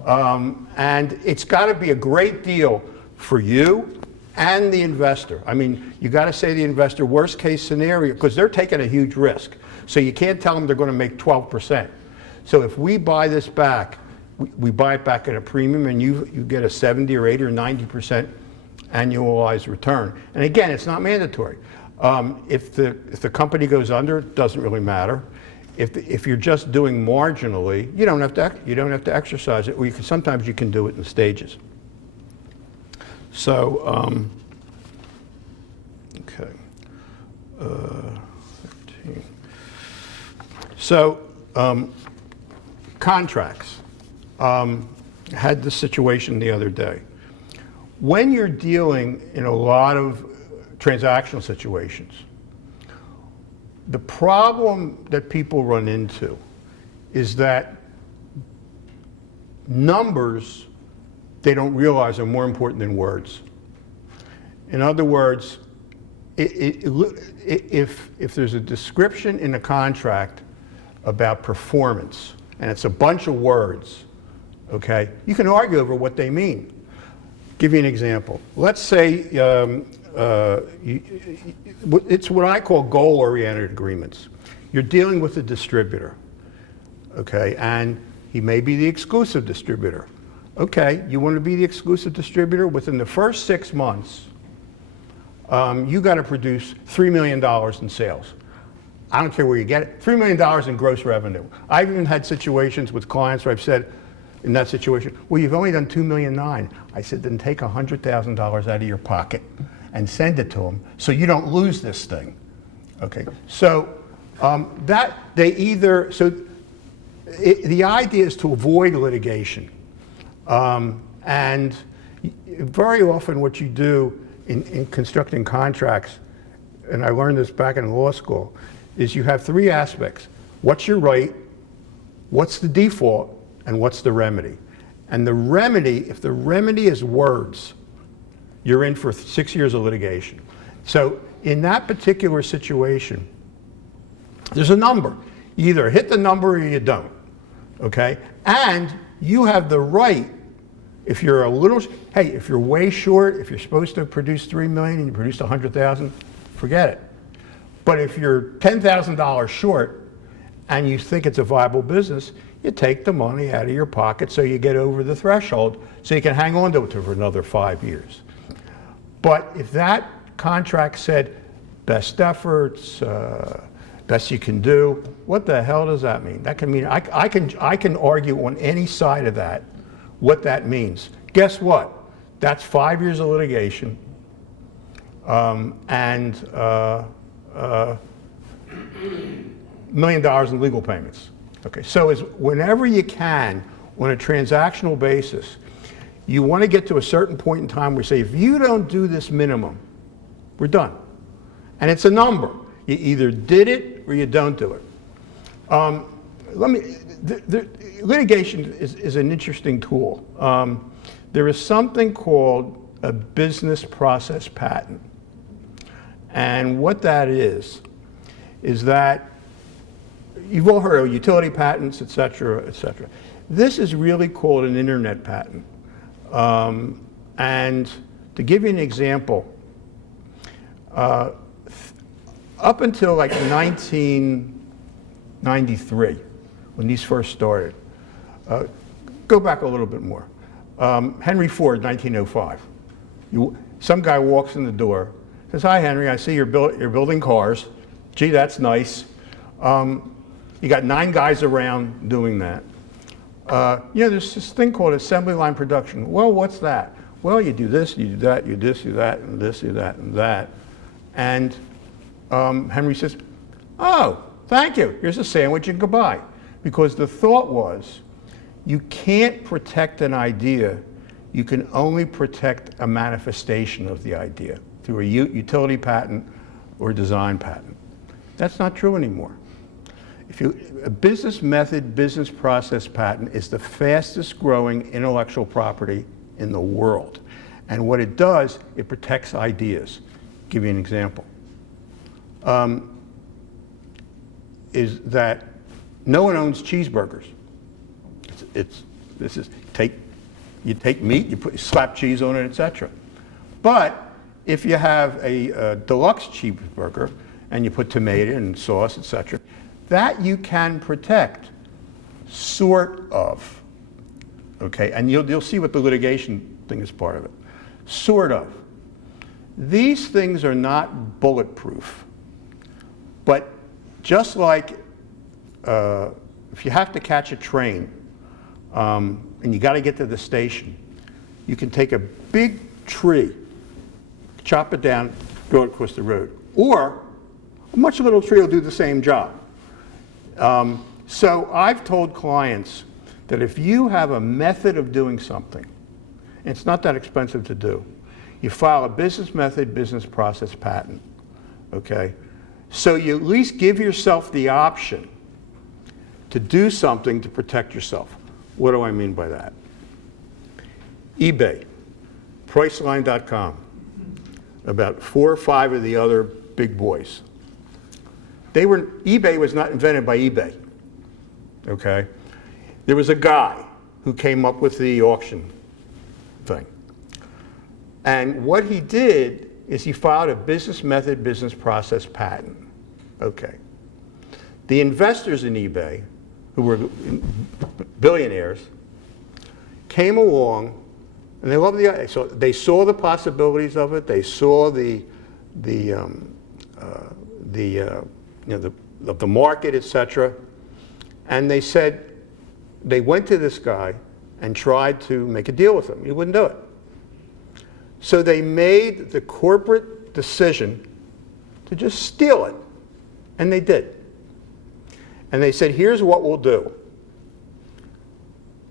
And it's got to be a great deal for you and the investor. I mean, you got to say to the investor, worst case scenario, because they're taking a huge risk. So you can't tell them they're going to make 12%. So if we buy this back, we buy it back at a premium, and you get a 70 or 80 or 90% annualized return. And again, it's not mandatory. If the company goes under, it doesn't really matter. If you're just doing marginally, you don't have to exercise it. Or sometimes you can do it in stages. So, okay. 13. So, contracts. Had this situation the other day. When you're dealing in a lot of transactional situations, the problem that people run into is that numbers, they don't realize, are more important than words. In other words, if there's a description in a contract about performance, and it's a bunch of words, okay, you can argue over what they mean. Give you an example. Let's say it's what I call goal-oriented agreements. You're dealing with a distributor, okay, and he may be the exclusive distributor. Okay, you want to be the exclusive distributor? Within the first 6 months, you got to produce $3 million in sales. I don't care where you get it, $3 million in gross revenue. I've even had situations with clients where I've said, in that situation, well, you've only done $2.9 million. I said, then take $100,000 out of your pocket and send it to them so you don't lose this thing. Okay, so the idea is to avoid litigation. And very often what you do in constructing contracts, and I learned this back in law school, is you have 3 aspects. What's your right, what's the default, and what's the remedy? And the remedy, if the remedy is words, you're in for 6 years of litigation. So in that particular situation, there's a number. You either hit the number or you don't, okay? And you have the right, if you're if you're way short, if you're supposed to produce $3 million and you produced $100,000, forget it. But if you're $10,000 short and you think it's a viable business, you take the money out of your pocket so you get over the threshold so you can hang on to it for another 5 years. But if that contract said best efforts, best you can do, what the hell does that mean? That can mean, I can argue on any side of that what that means. Guess what? That's 5 years of litigation and $1 million in legal payments. Okay, so whenever you can, on a transactional basis, you want to get to a certain point in time where you say, if you don't do this minimum, we're done. And it's a number. You either did it or you don't do it. Litigation is an interesting tool. There is something called a business process patent. And what that is that you've all heard of utility patents, et cetera, et cetera. This is really called an internet patent. And to give you an example, up until like 1993, when these first started, go back a little bit more. Henry Ford, 1905. Some guy walks in the door, says, "Hi, Henry, I see you're building cars. Gee, that's nice." You got 9 guys around doing that. There's this thing called assembly line production. Well, what's that? Well, you do this, you do that, you do this, you do that, and this, you do that, and that. And Henry says, "Oh, thank you. Here's a sandwich and goodbye." Because the thought was, you can't protect an idea. You can only protect a manifestation of the idea through a utility patent or design patent. That's not true anymore. A business method, business process patent is the fastest growing intellectual property in the world. And what it does, it protects ideas. I'll give you an example. Is that no one owns cheeseburgers. You take meat, you slap cheese on it, etc. But if you have a deluxe cheeseburger and you put tomato and sauce, etc., that you can protect, sort of. Okay, and you'll see what the litigation thing is part of it. Sort of. These things are not bulletproof, but just like if you have to catch a train and you got to get to the station, you can take a big tree, chop it down, throw it across the road. Or a much little tree will do the same job. So I've told clients that if you have a method of doing something, and it's not that expensive to do, you file a business method, business process patent, okay? So you at least give yourself the option to do something to protect yourself. What do I mean by that? eBay, Priceline.com, about 4 or 5 of the other big boys. eBay was not invented by eBay, okay? There was a guy who came up with the auction thing. And what he did is he filed a business method, business process patent, okay? The investors in eBay, who were billionaires, came along, and they loved the, so they saw the possibilities of it. They saw the market, etc. And they said, they went to this guy and tried to make a deal with him. He wouldn't do it. So they made the corporate decision to just steal it, and they did. And they said, here's what we'll do.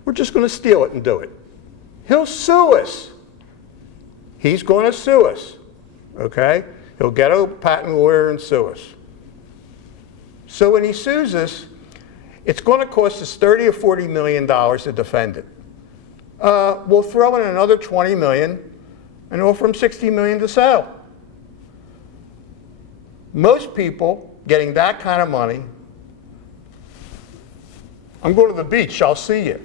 We're just going to steal it and do it. He'll sue us. He's going to sue us, okay? He'll get a patent lawyer and sue us. So when he sues us, it's going to cost us $30 or $40 million to defend it. We'll throw in another $20 million and offer him $60 million to sell. Most people getting that kind of money, I'm going to the beach, I'll see you.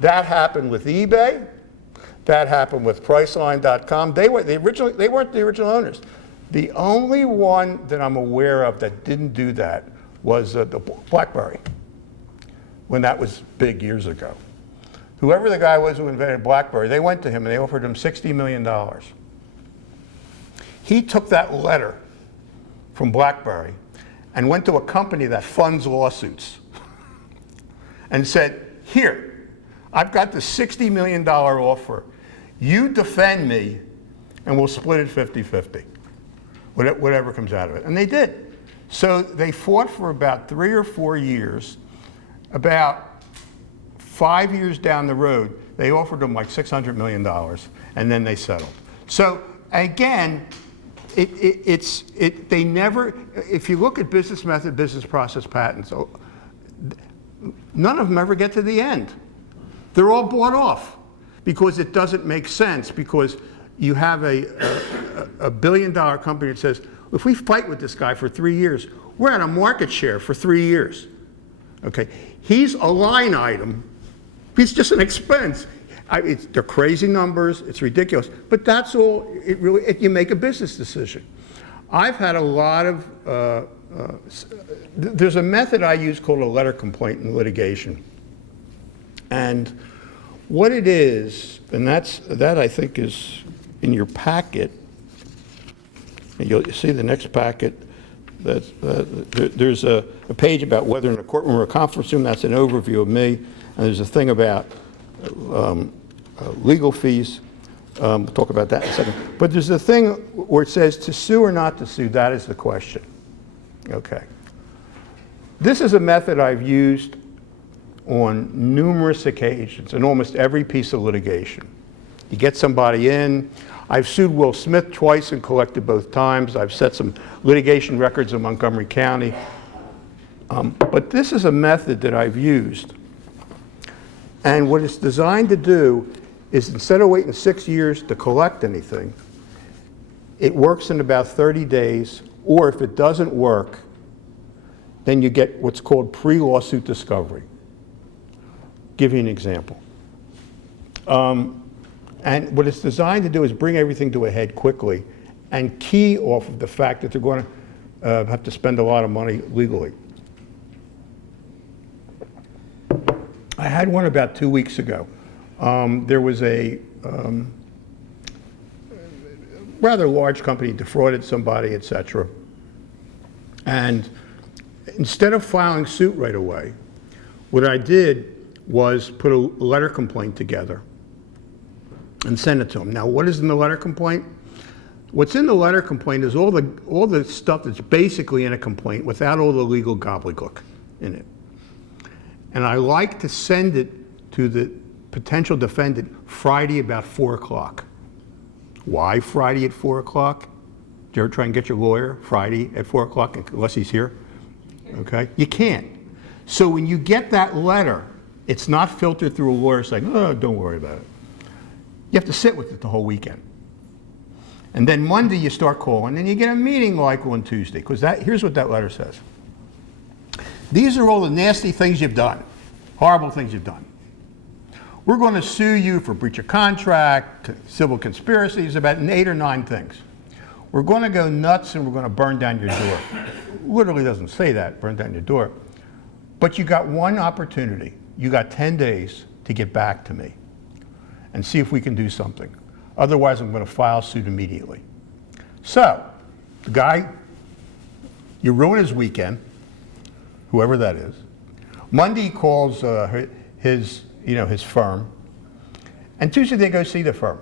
That happened with eBay. That happened with Priceline.com. They weren't the original owners. The only one that I'm aware of that didn't do that was the BlackBerry, when that was big years ago. Whoever the guy was who invented BlackBerry, they went to him and they offered him $60 million. He took that letter from BlackBerry and went to a company that funds lawsuits and said, here, I've got the $60 million offer. You defend me and we'll split it 50-50, whatever comes out of it. And they did. So they fought for about 3 or 4 years. About 5 years down the road, they offered them like $600 million, and then they settled. So again, they never, if you look at business method, business process patents, none of them ever get to the end. They're all bought off because it doesn't make sense, because you have a billion-dollar company that says, if we fight with this guy for 3 years, we're at a market share for 3 years. Okay, he's a line item. He's just an expense. They're crazy numbers. It's ridiculous. But that's all. You make a business decision. I've had a lot of. There's a method I use called a letter complaint in litigation. And what it is, and that I think is in your packet. And you'll see the next packet. There's a page about whether in a courtroom or a conference room. That's an overview of me. And there's a thing about legal fees. We'll talk about that in a second. But there's a thing where it says to sue or not to sue. That is the question. Okay. This is a method I've used on numerous occasions in almost every piece of litigation. You get somebody in. I've sued Will Smith twice and collected both times. I've set some litigation records in Montgomery County. But this is a method that I've used. And what it's designed to do is, instead of waiting 6 years to collect anything, it works in about 30 days, or if it doesn't work, then you get what's called pre-lawsuit discovery. Give you an example. And what it's designed to do is bring everything to a head quickly and key off of the fact that they're going to have to spend a lot of money legally. I had one about 2 weeks ago. There was a rather large company defrauded somebody, etc. And instead of filing suit right away, what I did was put a letter complaint together and send it to them. Now, what is in the letter complaint? What's in the letter complaint is all the stuff that's basically in a complaint without all the legal gobbledygook in it. And I like to send it to the potential defendant Friday about 4 o'clock. Why Friday at 4 o'clock? Do you ever try and get your lawyer Friday at 4 o'clock unless he's here? Okay? You can't. So when you get that letter, it's not filtered through a lawyer saying, oh, don't worry about it. You have to sit with it the whole weekend. And then Monday you start calling, and you get a meeting like on Tuesday, because here's what that letter says. These are all the nasty things you've done, horrible things you've done. We're going to sue you for breach of contract, civil conspiracies, about 8 or 9 things. We're going to go nuts and we're going to burn down your door. Literally doesn't say that, burn down your door. But you got one opportunity. You got 10 days to get back to me and see if we can do something. Otherwise, I'm going to file suit immediately. So, the guy, you ruin his weekend, whoever that is. Monday he calls his firm, and Tuesday they go see the firm.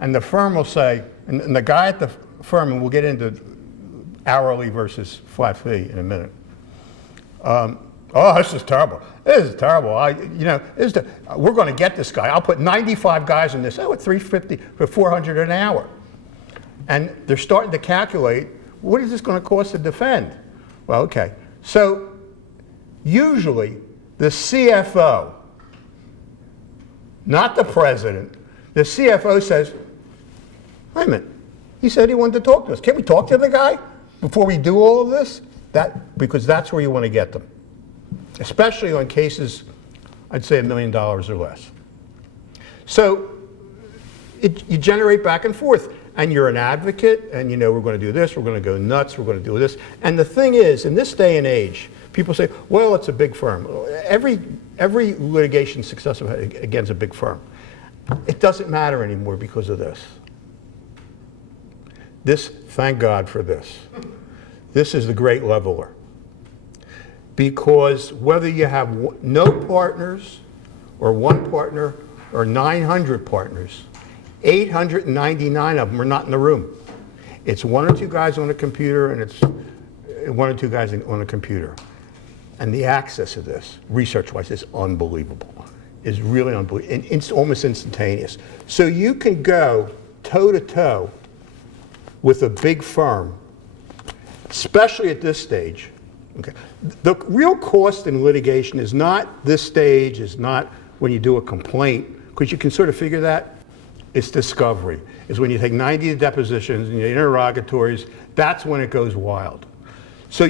And the firm will say, and the guy at the firm, and we'll get into hourly versus flat fee in a minute. Oh, this is terrible. This is terrible. We're going to get this guy. I'll put 95 guys in this. Oh, at $350 for $400 an hour. And they're starting to calculate, what is this going to cost to defend? Well, okay. So usually the CFO, not the president, the CFO says, wait a minute, he said he wanted to talk to us. Can't we talk to the guy before we do all of this? Because that's where you want to get them. Especially on cases, I'd say $1 million or less. So you generate back and forth, and you're an advocate, and we're going to do this, we're going to go nuts, we're going to do this. And the thing is, in this day and age, people say, well, it's a big firm. Every litigation successful against a big firm. It doesn't matter anymore because of this. Thank God for this. This is the great leveler. Because whether you have no partners or one partner or 900 partners, 899 of them are not in the room. It's 1 or 2 guys on a computer, and it's 1 or 2 guys on a computer. And the access of this, research-wise, is unbelievable. It's really unbelievable. And it's almost instantaneous. So you can go toe-to-toe with a big firm, especially at this stage. Okay. The real cost in litigation is not this stage, is not when you do a complaint, because you can sort of figure that. It's discovery. It's when you take 90 depositions and your interrogatories, that's when it goes wild. So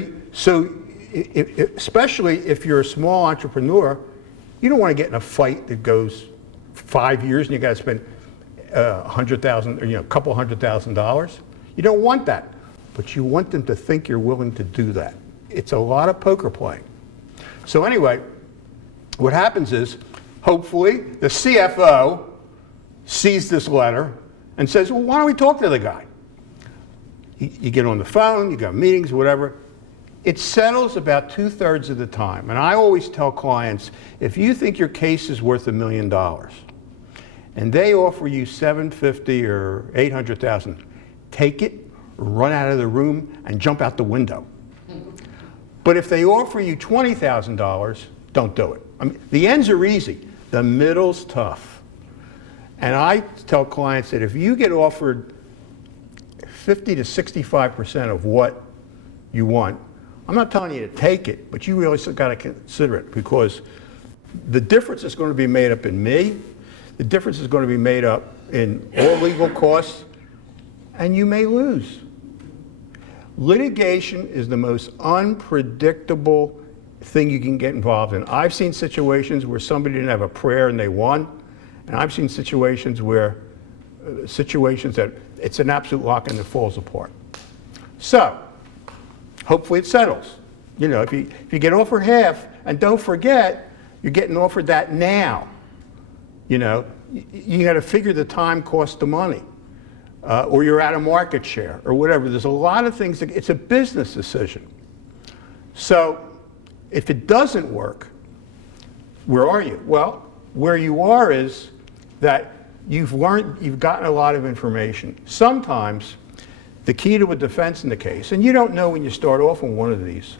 especially if you're a small entrepreneur, you don't want to get in a fight that goes 5 years and you got to spend $100,000 or a couple $100,000. You don't want that, but you want them to think you're willing to do that. It's a lot of poker playing. So anyway, what happens is, hopefully, the CFO sees this letter and says, well, why don't we talk to the guy? You get on the phone, you got meetings, whatever. It settles about 2/3 of the time. And I always tell clients, if you think your case is worth $1 million and they offer you $750,000 or $800,000, take it, run out of the room, and jump out the window. But if they offer you $20,000, don't do it. I mean, the ends are easy. The middle's tough. And I tell clients that if you get offered 50 to 65% of what you want, I'm not telling you to take it, but you really got to consider it, because the difference is going to be made up in me, the difference is going to be made up in all legal costs, and you may lose. Litigation is the most unpredictable thing you can get involved in. I've seen situations where somebody didn't have a prayer and they won, and I've seen situations where that it's an absolute lock and it falls apart. So, hopefully it settles. If you get offered half, and don't forget, you're getting offered that now. You got to figure the time cost the money. Or you're out of market share, or whatever. There's a lot of things. It's a business decision. So if it doesn't work, where are you? Well, where you are is that you've gotten a lot of information. Sometimes the key to a defense in the case, and you don't know when you start off on one of these,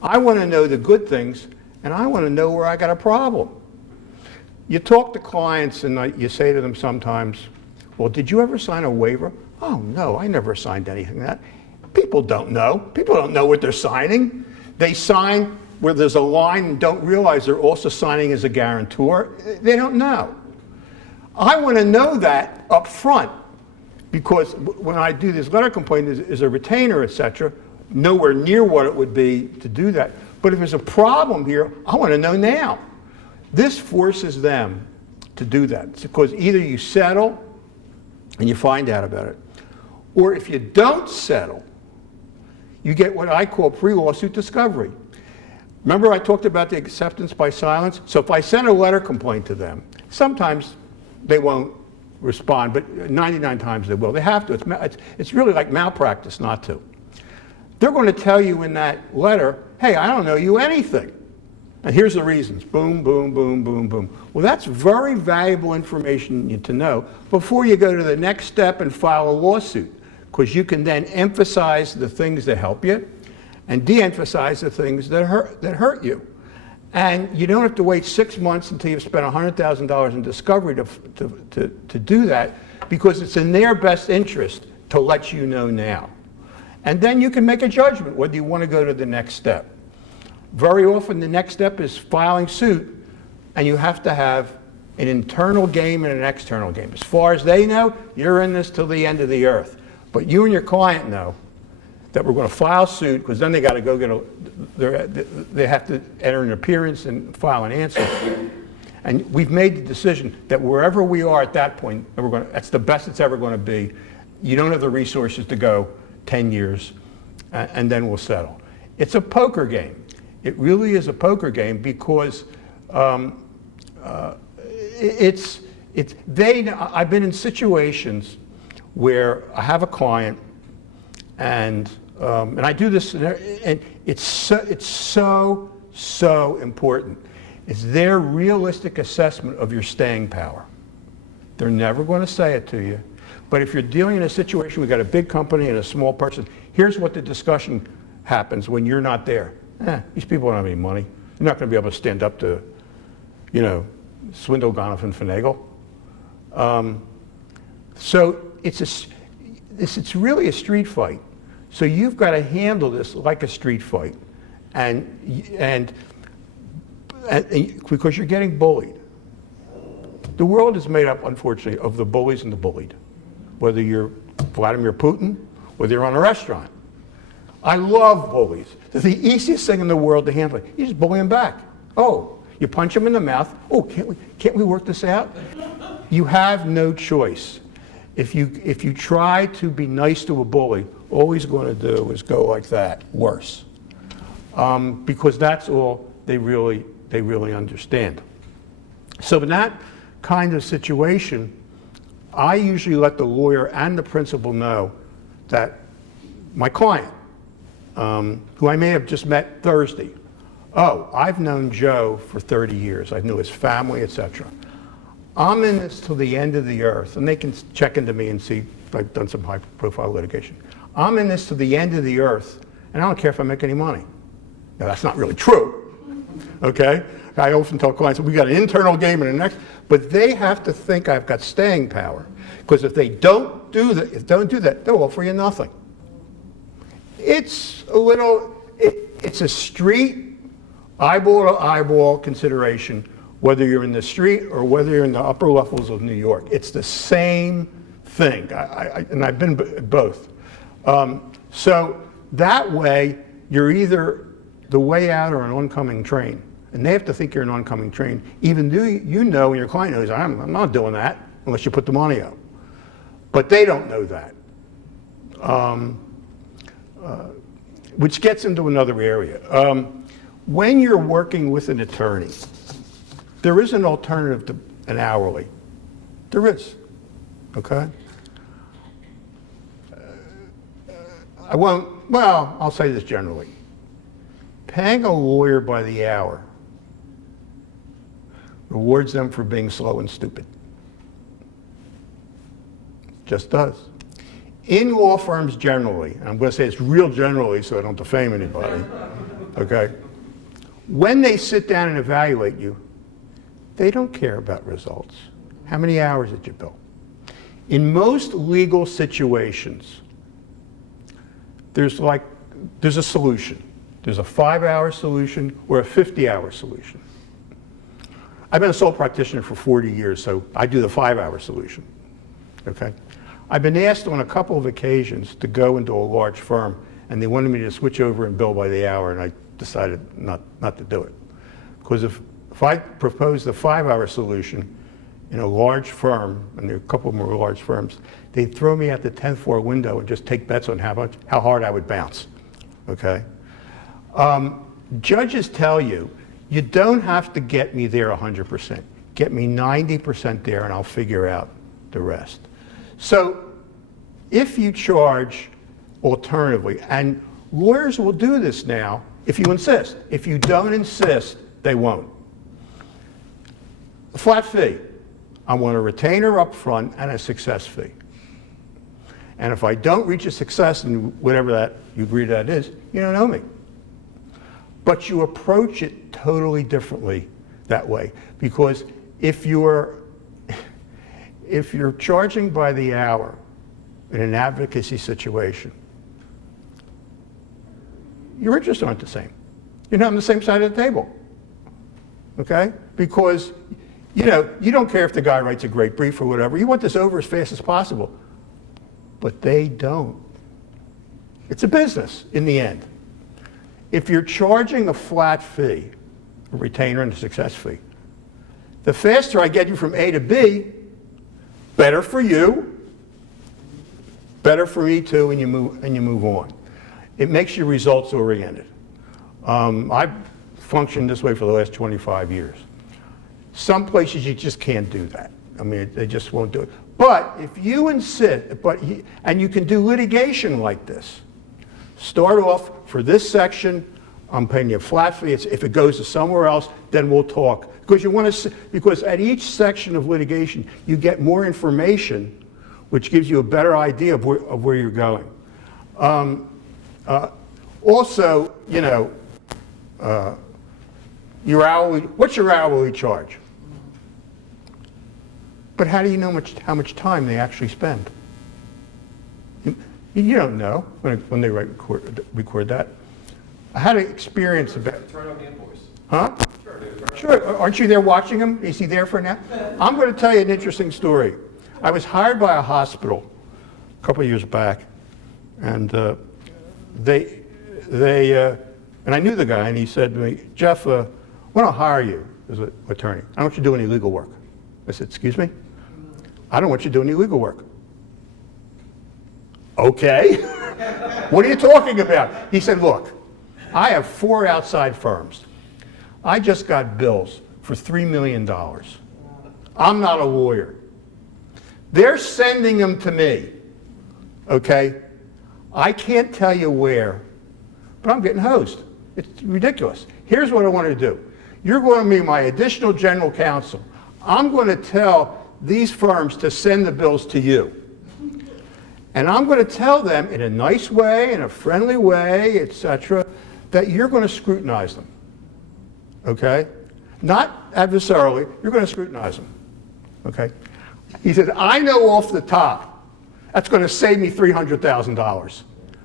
I want to know the good things, and I want to know where I got a problem. You talk to clients and you say to them sometimes, well, did you ever sign a waiver? Oh, no, I never signed anything like that. People don't know. People don't know what they're signing. They sign where there's a line and don't realize they're also signing as a guarantor. They don't know. I want to know that up front, because when I do this letter complaint as a retainer, etc., nowhere near what it would be to do that. But if there's a problem here, I want to know now. This forces them to do that. It's because either you settle and you find out about it, or if you don't settle, you get what I call pre-lawsuit discovery. Remember I talked about the acceptance by silence? So if I send a letter complaint to them, sometimes they won't respond, but 99 times they will. They have to. It's really like malpractice not to. They're going to tell you in that letter, hey, I don't know you anything. And here's the reasons. Boom, boom, boom, boom, boom. Well, that's very valuable information to know before you go to the next step and file a lawsuit, because you can then emphasize the things that help you and de-emphasize the things that hurt you. And you don't have to wait 6 months until you've spent $100,000 in discovery to do that, because it's in their best interest to let you know now. And then you can make a judgment whether you want to go to the next step. Very often the next step is filing suit, and you have to have an internal game and an external game. As far as they know, you're in this till the end of the earth. But you and your client know that we're going to file suit, because then they got to go they have to enter an appearance and file an answer. And we've made the decision that wherever we are at that point, that's the best it's ever going to be. You don't have the resources to go 10 years, and then we'll settle. It's a poker game. It really is a poker game, because I've been in situations where I have a client, and I do this, and it's so important. It's their realistic assessment of your staying power. They're never going to say it to you, but if you're dealing in a situation, we've got a big company and a small person, here's what the discussion happens when you're not there. These people don't have any money. They're not going to be able to stand up to, swindle, Gonoff, and finagle. So it's really a street fight. So you've got to handle this like a street fight, and because you're getting bullied. The world is made up, unfortunately, of the bullies and the bullied. Whether you're Vladimir Putin, whether you're on a restaurant. I love bullies. They're the easiest thing in the world to handle. You just bully them back. Oh, you punch them in the mouth. Oh, can't we work this out? You have no choice. If you try to be nice to a bully, all he's going to do is go like that, worse, because that's all they really understand. So in that kind of situation, I usually let the lawyer and the principal know that my client, who I may have just met Thursday, oh, I've known Joe for 30 years. I knew his family, etc. I'm in this till the end of the earth, and they can check into me and see if I've done some high-profile litigation. I'm in this till the end of the earth, and I don't care if I make any money. Now, that's not really true, okay? I often tell clients, we got an internal game and an next, but they have to think I've got staying power, because if they don't do that, they'll offer you nothing. It's a street, eyeball to eyeball consideration, whether you're in the street or whether you're in the upper levels of New York. It's the same thing, and I've been both. So that way, you're either the way out or an oncoming train. And they have to think you're an oncoming train, even though you know and your client knows, I'm not doing that unless you put the money up. But they don't know that. Which gets into another area. When you're working with an attorney, there is an alternative to an hourly. There is, okay? I'll say this generally. Paying a lawyer by the hour rewards them for being slow and stupid. just does. In law firms generally, and I'm going to say it's real generally so I don't defame anybody, okay? When they sit down and evaluate you, they don't care about results. How many hours did you bill? In most legal situations, there's a solution. There's a 5-hour solution or a 50-hour solution. I've been a sole practitioner for 40 years, so I do the 5-hour solution, okay? I've been asked on a couple of occasions to go into a large firm, and they wanted me to switch over and bill by the hour, and I decided not to do it. Because if I proposed the 5-hour solution in a large firm, and there are a couple of more large firms, they'd throw me out the 10th floor window and just take bets on how hard I would bounce, okay? Judges tell you, you don't have to get me there 100%. Get me 90% there and I'll figure out the rest. So if you charge alternatively, and lawyers will do this now if you insist. If you don't insist, they won't. A flat fee. I want a retainer up front and a success fee. And if I don't reach a success in whatever that you agree that is, you don't owe me. But you approach it totally differently that way. Because if you're charging by the hour in an advocacy situation, your interests aren't the same. You're not on the same side of the table, okay? Because, you don't care if the guy writes a great brief or whatever. You want this over as fast as possible. But they don't. It's a business in the end. If you're charging a flat fee, a retainer and a success fee, the faster I get you from A to B, better for you, better for me too, and you move on. It makes you results oriented. I've functioned this way for the last 25 years. Some places you just can't do that. I mean, they just won't do it. But if you insist, and you can do litigation like this. Start off for this section, I'm paying you a flat fee. If it goes to somewhere else, then we'll talk. Because at each section of litigation, you get more information, which gives you a better idea of where you're going. Also, what's your hourly charge? But how do you know how much time they actually spend? You don't know when they record that. I had an experience about. It's right on the invoice. Huh? Sure, it is. Right. Sure. Aren't you there watching him? Is he there for now? I'm going to tell you an interesting story. I was hired by a hospital a couple of years back, and and I knew the guy, and he said to me, "Jeff, I want to hire you as an attorney. I don't want you to do any legal work." I said, "Excuse me? I don't want you to do any legal work." Okay. What are you talking about? He said, "Look, I have 4 outside firms. I just got bills for $3 million. I'm not a lawyer. They're sending them to me, okay? I can't tell you where, but I'm getting hosed. It's ridiculous. Here's what I want to do. You're going to be my additional general counsel. I'm going to tell these firms to send the bills to you. And I'm going to tell them in a nice way, in a friendly way, etc., that you're going to scrutinize them, okay? Not adversarially, you're going to scrutinize them, okay? He said, I know off the top, that's going to save me $300,000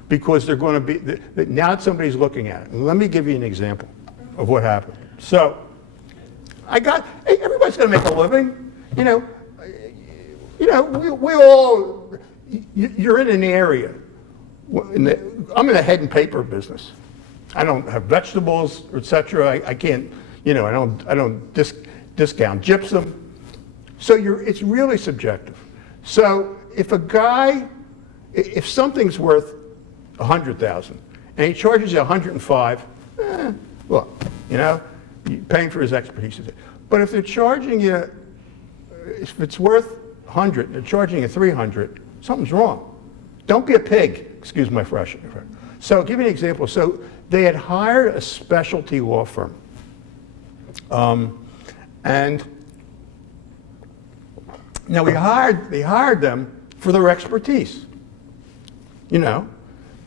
because they're going to be, now somebody's looking at it. Let me give you an example of what happened. So, hey, everybody's going to make a living, we all, you're in an area, I'm in the head and paper business. I don't have vegetables, etc. I can't, I don't discount gypsum. So it's really subjective. So if something's worth $100,000 and he charges you $105, look, you're paying for his expertise. But if they're charging you, if it's worth $100, they're charging you $300, something's wrong. Don't be a pig, excuse my French. So I'll give you an example. So they had hired a specialty law firm. And now they hired them for their expertise, you know,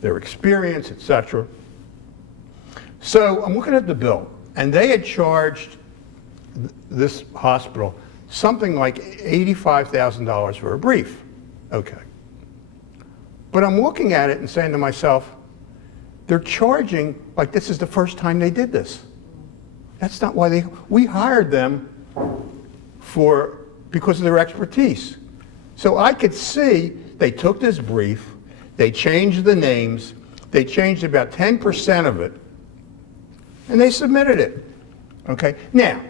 their experience, etc. So I'm looking at the bill, and they had charged this hospital something like $85,000 for a brief. Okay. But I'm looking at it and saying to myself, they're charging like this is the first time they did this. That's not why we hired them because of their expertise. So I could see they took this brief, they changed the names, they changed about 10% of it, and they submitted it. Okay? Now,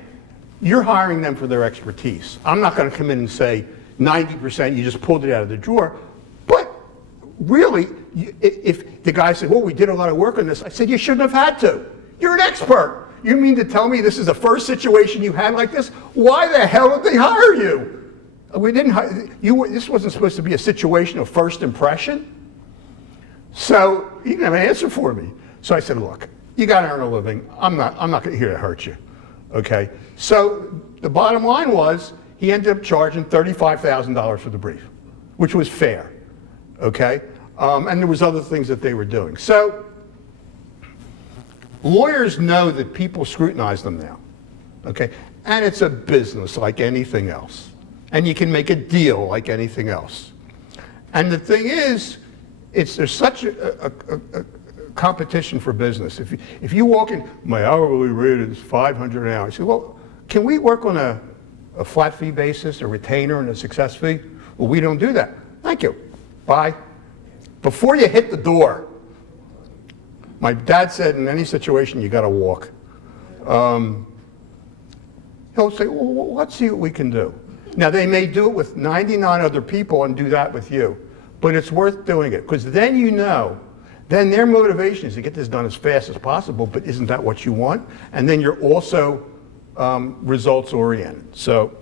you're hiring them for their expertise. I'm not going to come in and say 90% you just pulled it out of the drawer, but really, if the guy said, well, we did a lot of work on this, I said, you shouldn't have had to. You're an expert. You mean to tell me this is the first situation you had like this? Why the hell did they hire you? We didn't hire you. This wasn't supposed to be a situation of first impression. So he didn't have an answer for me. So I said, look, you got to earn a living. I'm not here to hurt you. Okay? So the bottom line was he ended up charging $35,000 for the brief, which was fair. Okay? And there was other things that they were doing. So lawyers know that people scrutinize them now. Okay? And it's a business like anything else. And you can make a deal like anything else. And the thing is, there's such a competition for business. If you walk in, my hourly rate is $500 an hour. I say, well, can we work on a flat fee basis, a retainer, and a success fee? Well, we don't do that. Thank you. Bye. Before you hit the door, my dad said, in any situation, you got to walk. He'll say, well, let's see what we can do. Now, they may do it with 99 other people and do that with you, but it's worth doing it, because then you know, then their motivation is to get this done as fast as possible, but isn't that what you want? And then you're also results-oriented. So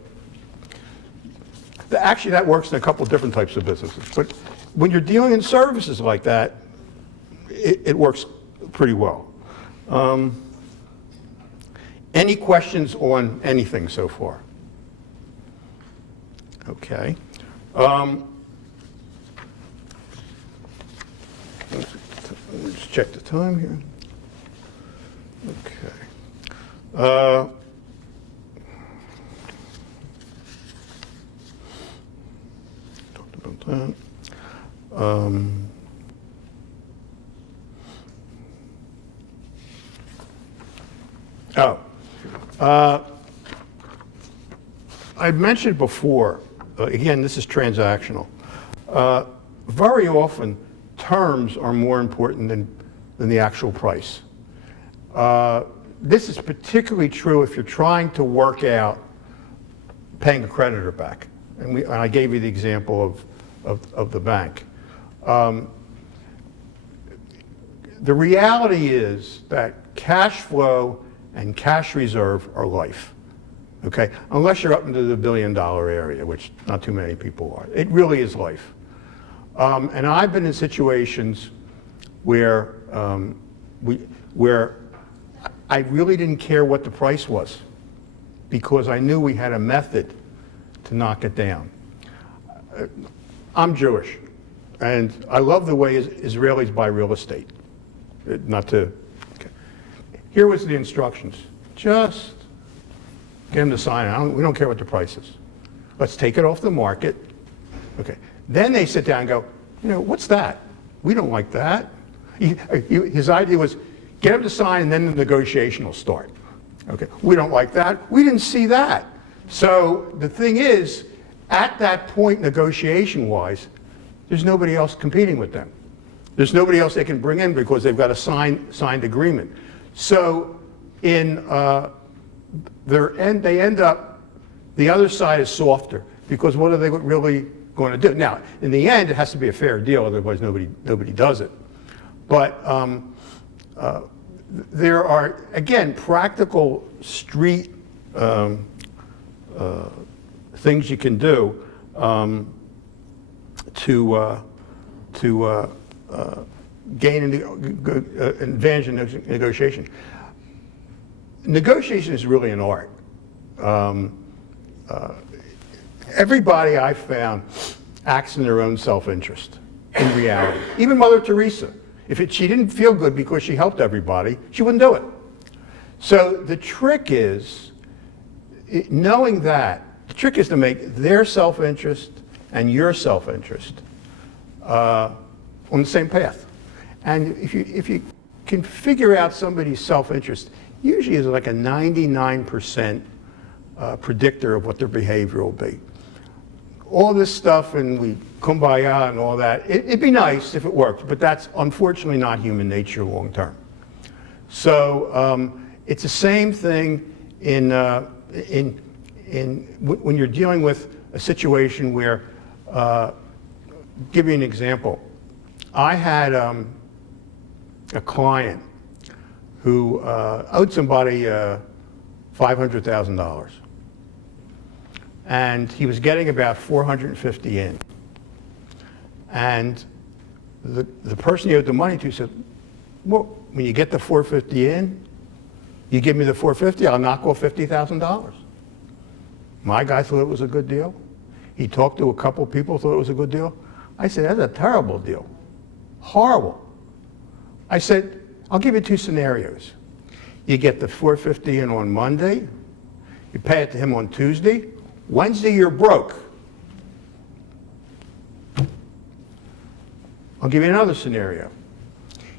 actually, that works in a couple different types of businesses. But when you're dealing in services like that, it works pretty well. Any questions on anything so far? Okay. Let's check the time here. Okay. Talked about that. I mentioned before, again, this is transactional. Very often, terms are more important than the actual price. This is particularly true if you're trying to work out paying a creditor back. And I gave you the example of the bank. The reality is that cash flow and cash reserve are life. Okay? Unless you're up into the $1 billion area, which not too many people are. It really is life. And I've been in situations where I really didn't care what the price was, because I knew we had a method to knock it down. I'm Jewish, and I love the way Israelis buy real estate. Okay. Here was the instructions. Just get them to sign. We don't care what the price is. Let's take it off the market. Okay. Then they sit down and go, what's that? We don't like that. His idea was, get him to sign and then the negotiation will start. Okay. We don't like that. We didn't see that. So the thing is, at that point, negotiation-wise, there's nobody else competing with them. There's nobody else they can bring in because they've got a signed agreement. So they end up, the other side is softer, because what are they really going to do? Now, in the end, it has to be a fair deal, otherwise nobody does it. But there are, again, practical street things you can do to gain an advantage in negotiation. Negotiation is really an art. Everybody I found acts in their own self-interest in reality. Even Mother Teresa, she didn't feel good because she helped everybody, she wouldn't do it. So the trick is, knowing that, the trick is to make their self-interest and your self-interest on the same path. And if you can figure out somebody's self-interest, usually is like a 99% predictor of what their behavior will be. All this stuff and we kumbaya and all that, it'd be nice if it worked, but that's unfortunately not human nature long term. So it's the same thing when you're dealing with a situation where, give you an example. I had a client who owed somebody $500,000. And he was getting about 450 in. And the person he owed the money to said, well, when you get the 450 in, you give me the 450, I'll knock off $50,000. My guy thought it was a good deal. He talked to a couple people, thought it was a good deal. I said, that's a terrible deal. Horrible. I said, I'll give you two scenarios. You get the 450 in on Monday, you pay it to him on Tuesday, Wednesday you're broke. I'll give you another scenario.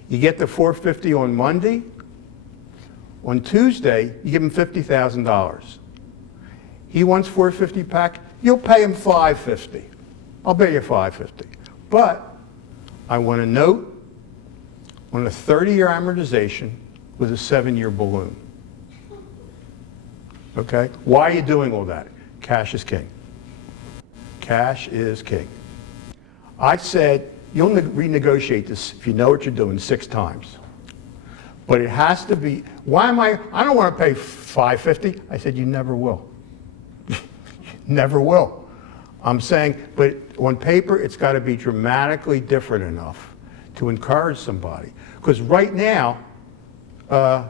You get the 450 on Monday, on Tuesday you give him $50,000. He wants 450 back, you'll pay him 550. I'll pay you 550. But I want a note on a 30-year amortization with a 7-year balloon. Okay? Why are you doing all that? Cash is king. Cash is king. I said, you'll renegotiate this if you know what you're doing 6 times. But it has to be, I don't want to pay $550. I said, you never will. Never will. I'm saying, but on paper, it's got to be dramatically different enough to encourage somebody. Because right now, do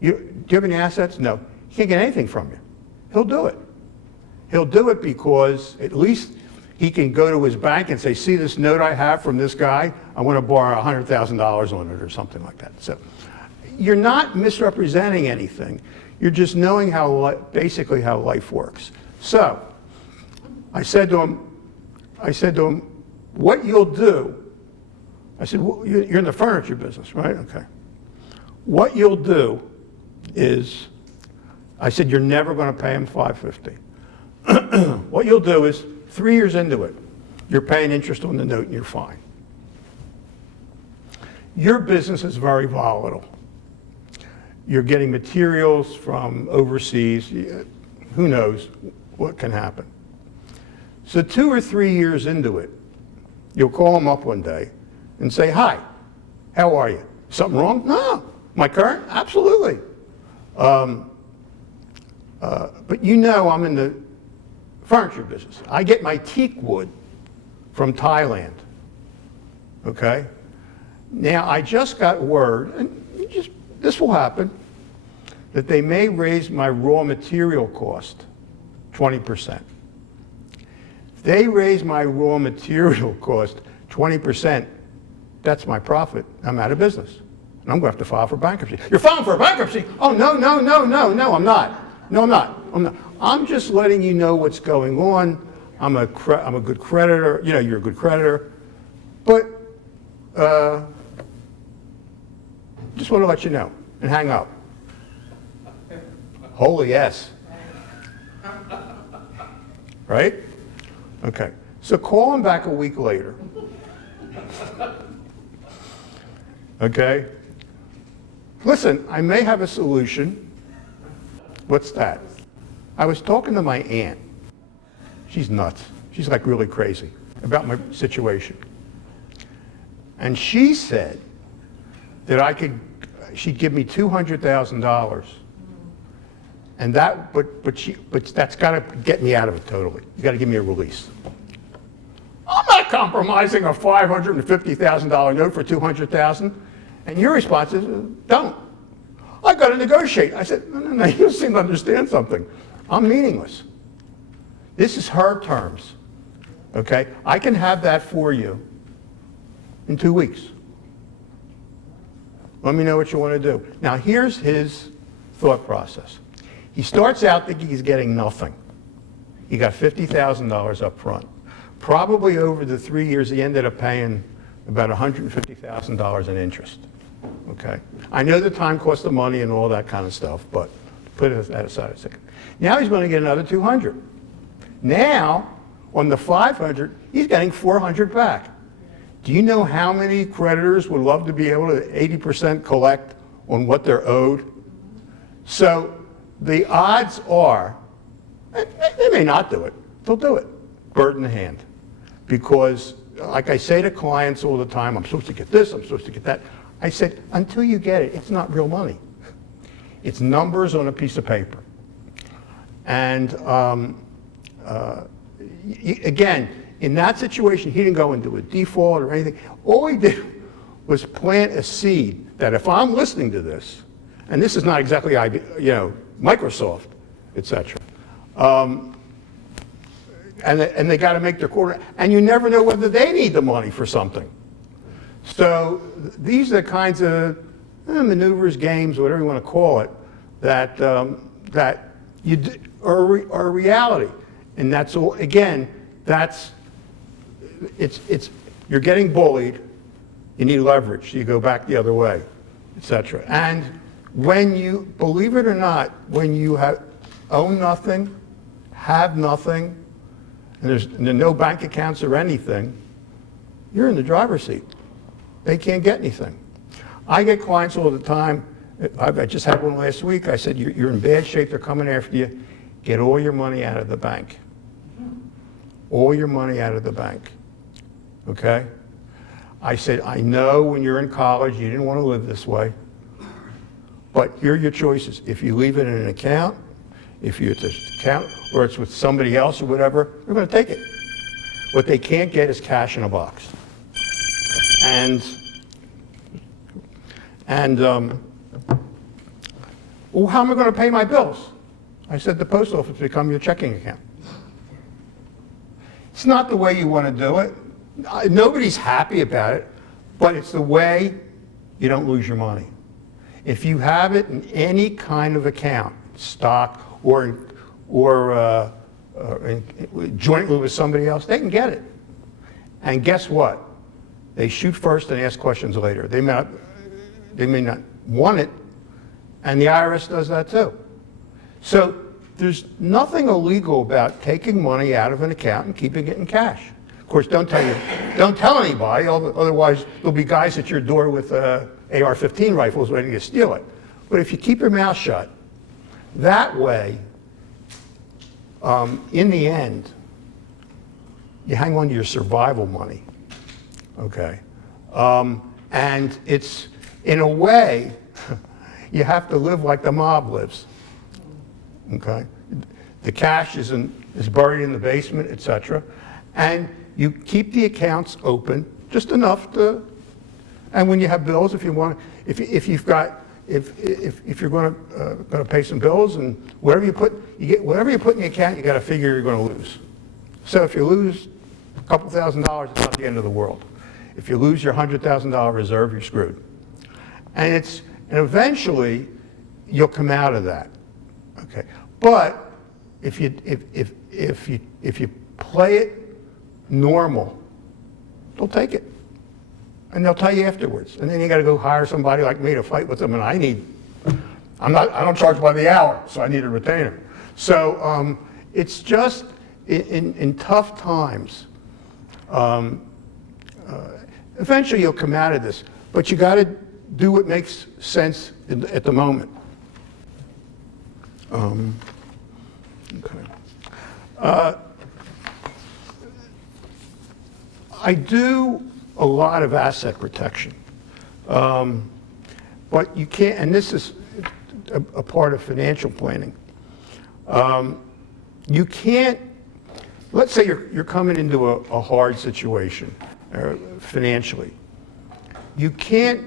you have any assets? No. He can't get anything from you. He'll do it. He'll do it because at least he can go to his bank and say, see this note I have from this guy? I want to borrow $100,000 on it or something like that. So you're not misrepresenting anything. You're just knowing basically how life works. So I said to him, what you'll do, I said, well, you're in the furniture business, right? Okay. What you'll do is, I said, you're never going to pay him $550. What you'll do is, 3 years into it, you're paying interest on the note and you're fine. Your business is very volatile. You're getting materials from overseas. Who knows what can happen. So 2 or 3 years into it, you'll call him up one day and say, hi, how are you? Something wrong? No. My current? Absolutely. But you know I'm in the furniture business. I get my teak wood from Thailand. Okay? Now, I just got word, and this will happen, that they may raise my raw material cost 20%. If they raise my raw material cost 20%, that's my profit. I'm out of business. And I'm going to have to file for bankruptcy. You're filing for bankruptcy? Oh, no, I'm not. No, I'm not. I'm just letting you know what's going on. I'm a good creditor. You know, you're a good creditor. But just want to let you know and hang up. Holy yes. Right? Okay. So call him back a week later. Okay? Listen, I may have a solution. What's that? I was talking to my aunt. She's nuts. She's like really crazy about my situation. And she said that she'd give me $200,000. And but that's got to get me out of it totally. You got to give me a release. I'm not compromising a $550,000 note for $200,000. And your response is, don't. I got to negotiate. I said, no, you don't seem to understand something. I'm meaningless. This is her terms. Okay? I can have that for you in 2 weeks. Let me know what you want to do. Now, here's his thought process. He starts out thinking he's getting nothing. He got $50,000 up front. Probably over the 3 years, he ended up paying about $150,000 in interest. Okay? I know the time cost of money and all that kind of stuff, but put that aside a second. Now he's going to get another 200. Now, on the 500, he's getting 400 back. Do you know how many creditors would love to be able to 80% collect on what they're owed? So the odds are, they may not do it. They'll do it. Bird in the hand. Because, like I say to clients all the time, I'm supposed to get this, I'm supposed to get that. I said, until you get it, it's not real money. It's numbers on a piece of paper. And again, in that situation, he didn't go into a default or anything. All he did was plant a seed that if I'm listening to this, and this is not exactly, Microsoft, et cetera, and they got to make their quarter, and you never know whether they need the money for something. So these are the kinds of maneuvers, games, whatever you want to call it, that are reality. And that's all, again, you're getting bullied, you need leverage, so you go back the other way, etc. And when you, believe it or not, when you own nothing, have nothing, and there's no bank accounts or anything, you're in the driver's seat. They can't get anything. I get clients all the time. I just had one last week. I said, you're in bad shape. They're coming after you. Get all your money out of the bank. All your money out of the bank. Okay? I said, I know when you're in college, you didn't want to live this way. But here are your choices. If you leave it in an account, if it's an account, or it's with somebody else or whatever, they're going to take it. What they can't get is cash in a box. Well, how am I going to pay my bills? I said, the post office will become your checking account. It's not the way you want to do it. Nobody's happy about it, but it's the way you don't lose your money. If you have it in any kind of account, stock or jointly with somebody else, they can get it. And guess what? They shoot first and ask questions later. They may not want it, and the IRS does that too. So there's nothing illegal about taking money out of an account and keeping it in cash. Of course, don't tell anybody, otherwise there'll be guys at your door with AR-15 rifles ready to steal it. But if you keep your mouth shut, that way, in the end, you hang on to your survival money. Okay, and it's, in a way, you have to live like the mob lives. Okay, the cash is buried in the basement, etc., and you keep the accounts open just enough to. And when you have bills, if you want, if you're going to pay some bills, and whatever you put in the account, you got to figure you're going to lose. So if you lose a couple $1,000s, it's not the end of the world. If you lose your $100,000 reserve, you're screwed. And eventually you'll come out of that. Okay. But if you play it normal, they'll take it. And they'll tell you afterwards. And then you got to go hire somebody like me to fight with them, and I don't charge by the hour, so I need a retainer. So it's just in tough times. Eventually you'll come out of this, but you got to do what makes sense at the moment. Okay. I do a lot of asset protection, but you can't, and this is a part of financial planning. You can't, let's say you're coming into a hard situation financially. You can't,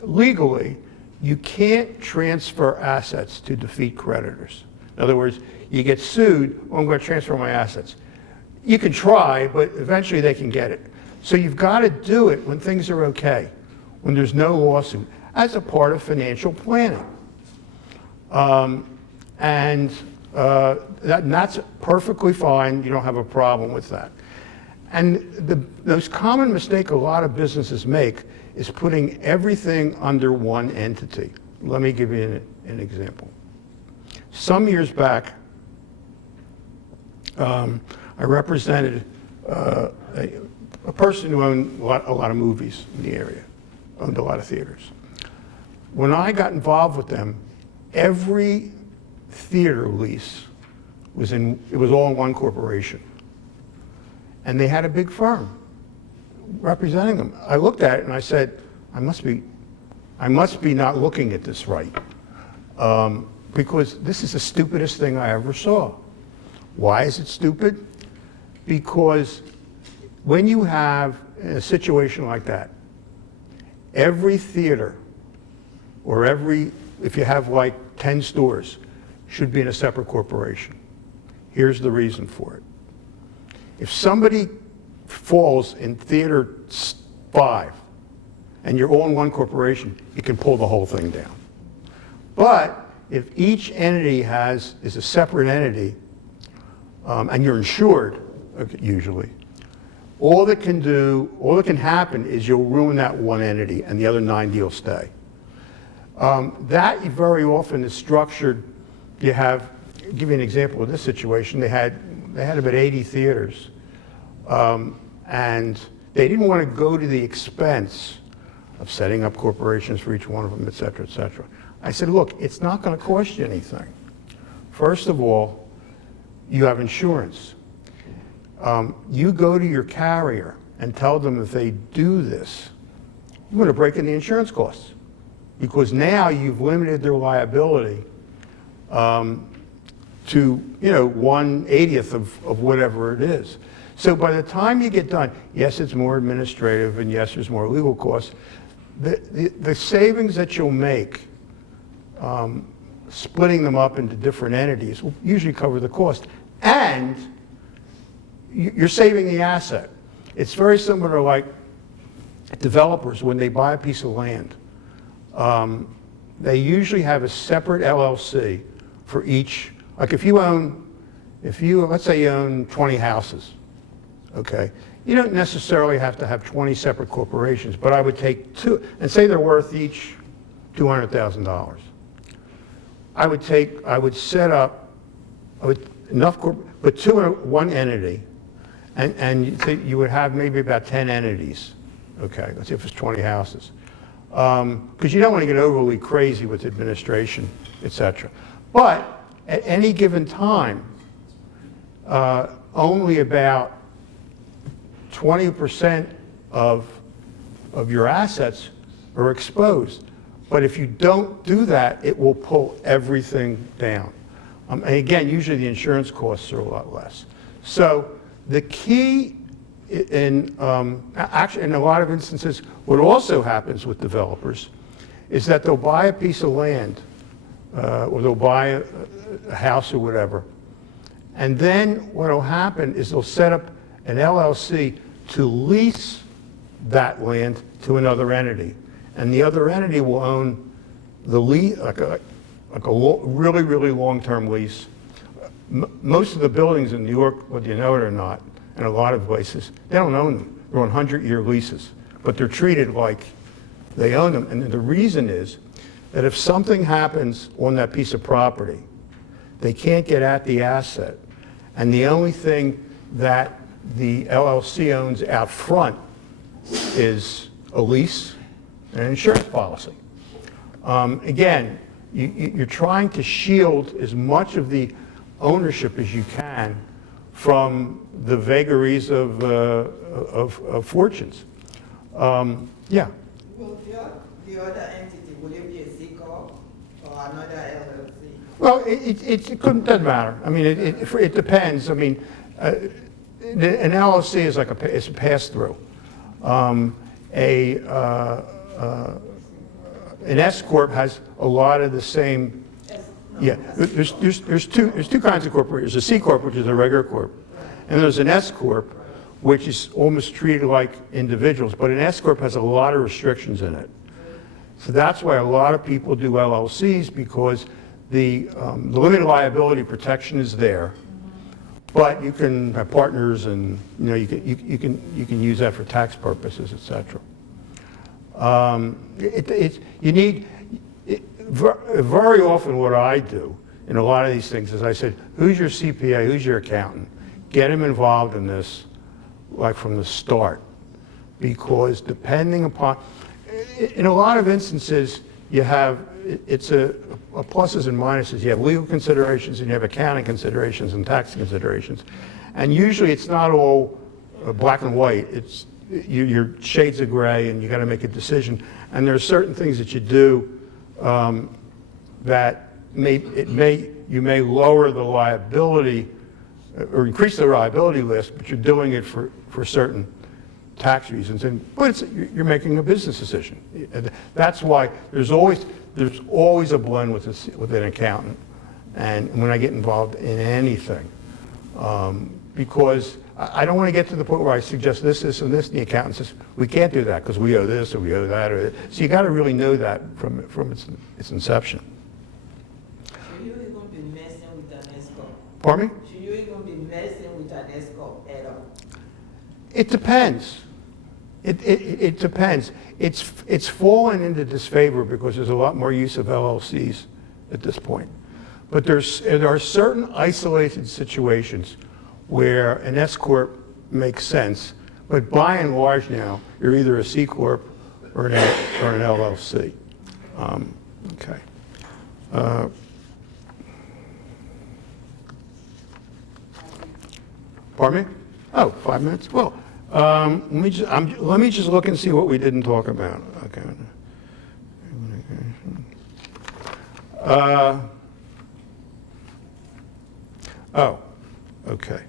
legally, you can't transfer assets to defeat creditors. In other words, you get sued, well, I'm going to transfer my assets. You can try, but eventually they can get it. So you've got to do it when things are okay, when there's no lawsuit, as a part of financial planning. And that's perfectly fine. You don't have a problem with that. And the most common mistake a lot of businesses make is putting everything under one entity. Let me give you an example. Some years back, I represented a person who owned a lot of movies in the area, owned a lot of theaters. When I got involved with them, every theater lease was all in one corporation. And they had a big firm representing them. I looked at it and I said, I must be not looking at this right. Because this is the stupidest thing I ever saw. Why is it stupid? Because when you have a situation like that, every theater, or if you have like 10 stores, should be in a separate corporation. Here's the reason for it. If somebody falls in theater 5, and you're all in one corporation, you can pull the whole thing down. But if each entity is a separate entity, and you're insured, usually, all that can happen is you'll ruin that one entity and the other 90 will stay. That very often is structured. I'll give you an example of this situation. They had about 80 theaters, and they didn't want to go to the expense of setting up corporations for each one of them, et cetera, et cetera. I said, look, it's not going to cost you anything. First of all, you have insurance. You go to your carrier and tell them if they do this, you're going to break in the insurance costs, because now you've limited their liability to 1/80th of whatever it is. So by the time you get done, yes, it's more administrative, and yes, there's more legal costs. The savings that you'll make splitting them up into different entities will usually cover the cost, and you're saving the asset. It's very similar to like developers when they buy a piece of land. They usually have a separate LLC for each. Like let's say you own 20 houses, okay? You don't necessarily have to have 20 separate corporations, but I would take two, and say they're worth each $200,000. I would set up put two in one entity, and you would have maybe about 10 entities, okay? Let's say if it's 20 houses. Because you don't want to get overly crazy with administration, et cetera. But at any given time, only about 20% of your assets are exposed. But if you don't do that, it will pull everything down. And again, usually the insurance costs are a lot less. So the key actually, in a lot of instances, what also happens with developers is that they'll buy a piece of land, or they'll buy a house or whatever, and then what will happen is they'll set up an LLC to lease that land to another entity, and the other entity will own the lease, like a really, really long-term lease. Most of the buildings in New York, whether you know it or not, and a lot of places, they don't own them. They're on 100-year leases, but they're treated like they own them. And the reason is that if something happens on that piece of property, they can't get at the asset. And the only thing that the LLC owns out front is a lease and an insurance policy. Again, you're trying to shield as much of the ownership as you can from the vagaries of fortunes. Yeah. Will the other entity, will it be a C corp or another LLC? Well, doesn't matter. I mean, it depends. I mean, an LLC is like it's a pass-through. An S corp has a lot of the same. Yeah, there's two kinds of corporations. There's a C corp, which is a regular corp, And there's an S corp, which is almost treated like individuals, but an S corp has a lot of restrictions in it. So that's why a lot of people do LLCs, because the limited liability protection is there, but you can have partners, and you can use that for tax purposes, etc. Very often what I do in a lot of these things is I said, who's your CPA, who's your accountant? Get him involved in this, like from the start, because depending upon, in a lot of instances, you have, it's a pluses and minuses. You have legal considerations, and you have accounting considerations and tax considerations. And usually it's not all black and white. It's you're shades of gray, and you got to make a decision. And there are certain things that you do that you may lower the liability or increase the liability list, but you're doing it for certain tax reasons. But you're making a business decision. That's why there's always a blend with an accountant, and when I get involved in anything, because I don't want to get to the point where I suggest this, and this, and the accountant says, we can't do that because we owe this or we owe that. So you got to really know that from its inception. Should you even be messing with an escort? Pardon me? Should you even be messing with an escort at all? It depends. It depends. It's fallen into disfavor because there's a lot more use of LLCs at this point. But there are certain isolated situations where an S corp makes sense, but by and large now, you're either a C corp or an LLC. Okay. Pardon me? Oh, 5 minutes? Well, let me just look and see what we didn't talk about. Okay. Oh, okay.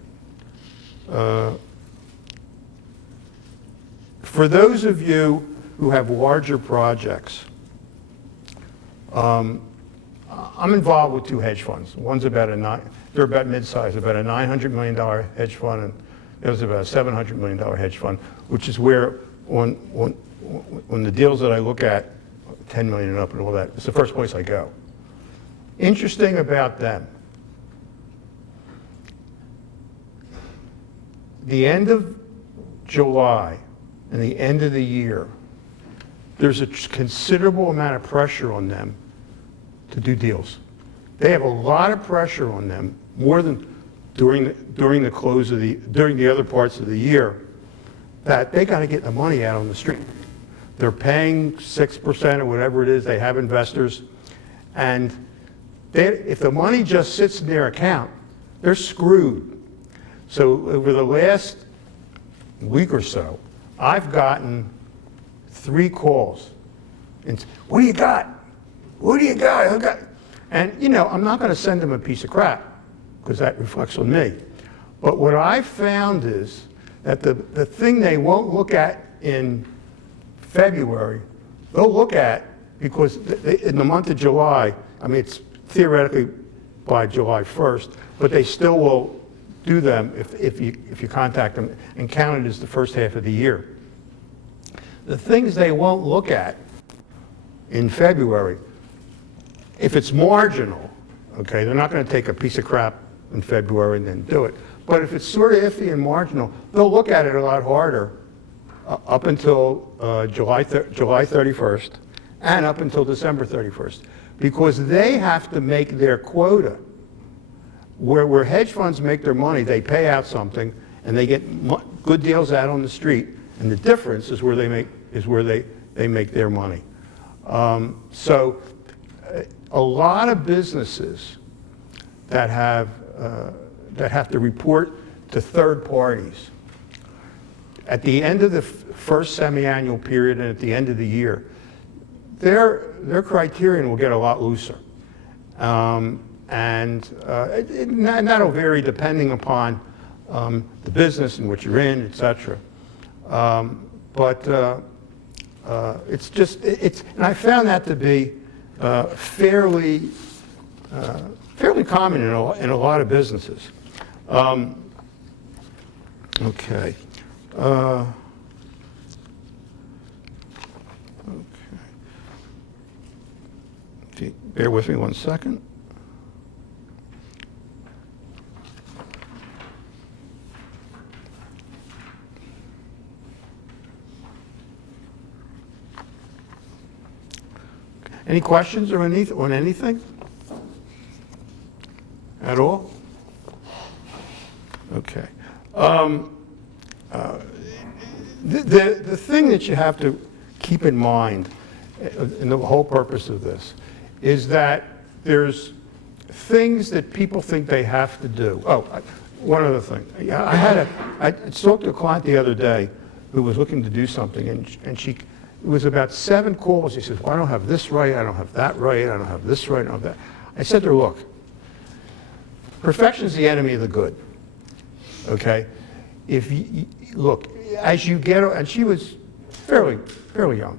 For those of you who have larger projects, I'm involved with 2 hedge funds. One's they're about mid-size, about a $900 million hedge fund, and there's about a $700 million hedge fund, which is where on the deals that I look at, 10 million and up and all that, it's the first place I go. Interesting about them, the end of July and the end of the year, there's a considerable amount of pressure on them to do deals. They have a lot of pressure on them, more than during the other parts of the year, that they got to get the money out on the street. They're paying 6% or whatever it is. They have investors, and if the money just sits in their account, they're screwed. So over the last week or so, I've gotten 3 calls. And what do you got? What do you got? And I'm not going to send them a piece of crap, because that reflects on me. But what I found is that the thing they won't look at in February, they'll look at, because in the month of July, I mean, it's theoretically by July 1st, but they still will do them if you contact them and count it as the first half of the year. The things they won't look at in February, if it's marginal, okay, they're not going to take a piece of crap in February and then do it. But if it's sort of iffy and marginal, they'll look at it a lot harder up until July 31st and up until December 31st, because they have to make their quota. Where hedge funds make their money, they pay out something and they get good deals out on the street, and the difference is where they make their money. So a lot of businesses that have to report to third parties at the end of the first semi-annual period and at the end of the year, their criterion will get a lot looser. And that'll vary depending upon the business in which you're in, et cetera. But and I found that to be fairly common in a lot of businesses. Okay. Okay. Bear with me 1 second. Any questions or on anything? At all? Okay. The thing that you have to keep in mind, and the whole purpose of this, is that there's things that people think they have to do. Oh, one other thing. I talked to a client the other day who was looking to do something, and it was about 7 calls. He says, well, I don't have this right, I don't have that right, I don't have this right, I don't have that. I said to her, look, perfection is the enemy of the good, okay? If you look, as you get, and she was fairly young,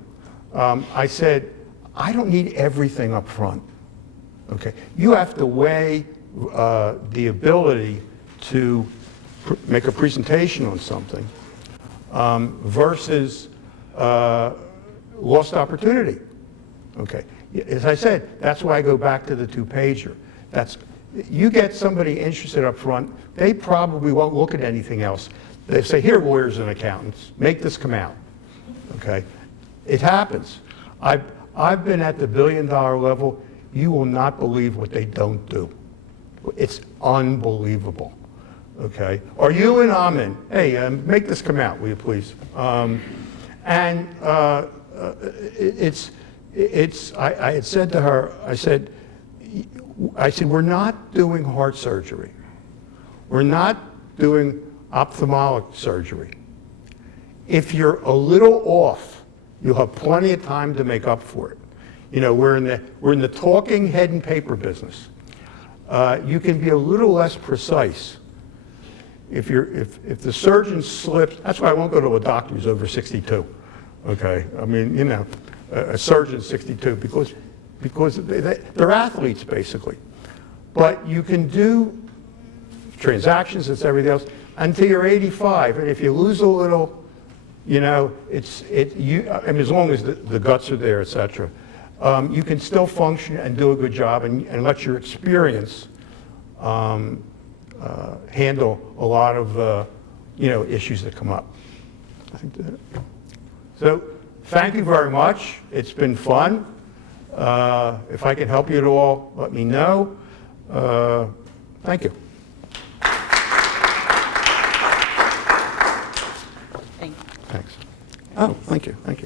I said, I don't need everything up front, okay? You have to weigh the ability to make a presentation on something versus lost opportunity, okay? As I said, that's why I go back to the 2-pager. You get somebody interested up front, they probably won't look at anything else. They say, here, lawyers and accountants, make this come out, okay? It happens. I've been at the $1 billion level. You will not believe what they don't do. It's unbelievable, okay? Or you and Amin, hey, make this come out, will you please? I had said to her, I said, we're not doing heart surgery. We're not doing ophthalmic surgery. If you're a little off, you'll have plenty of time to make up for it. You know, we're in the talking head and paper business. You can be a little less precise. If the surgeon slips, that's why I won't go to a doctor who's over 62. Okay, I mean, you know, a surgeon's 62 because they're athletes basically. But you can do transactions and everything else until you're 85, and if you lose a little, you know, I mean, as long as the guts are there, etc. You can still function and do a good job, and let your experience handle a lot of you know, issues that come up. I think that. So, thank you very much. It's been fun. If I can help you at all, let me know. Thank you. Thank you. Thanks. Oh, thank you. Thank you.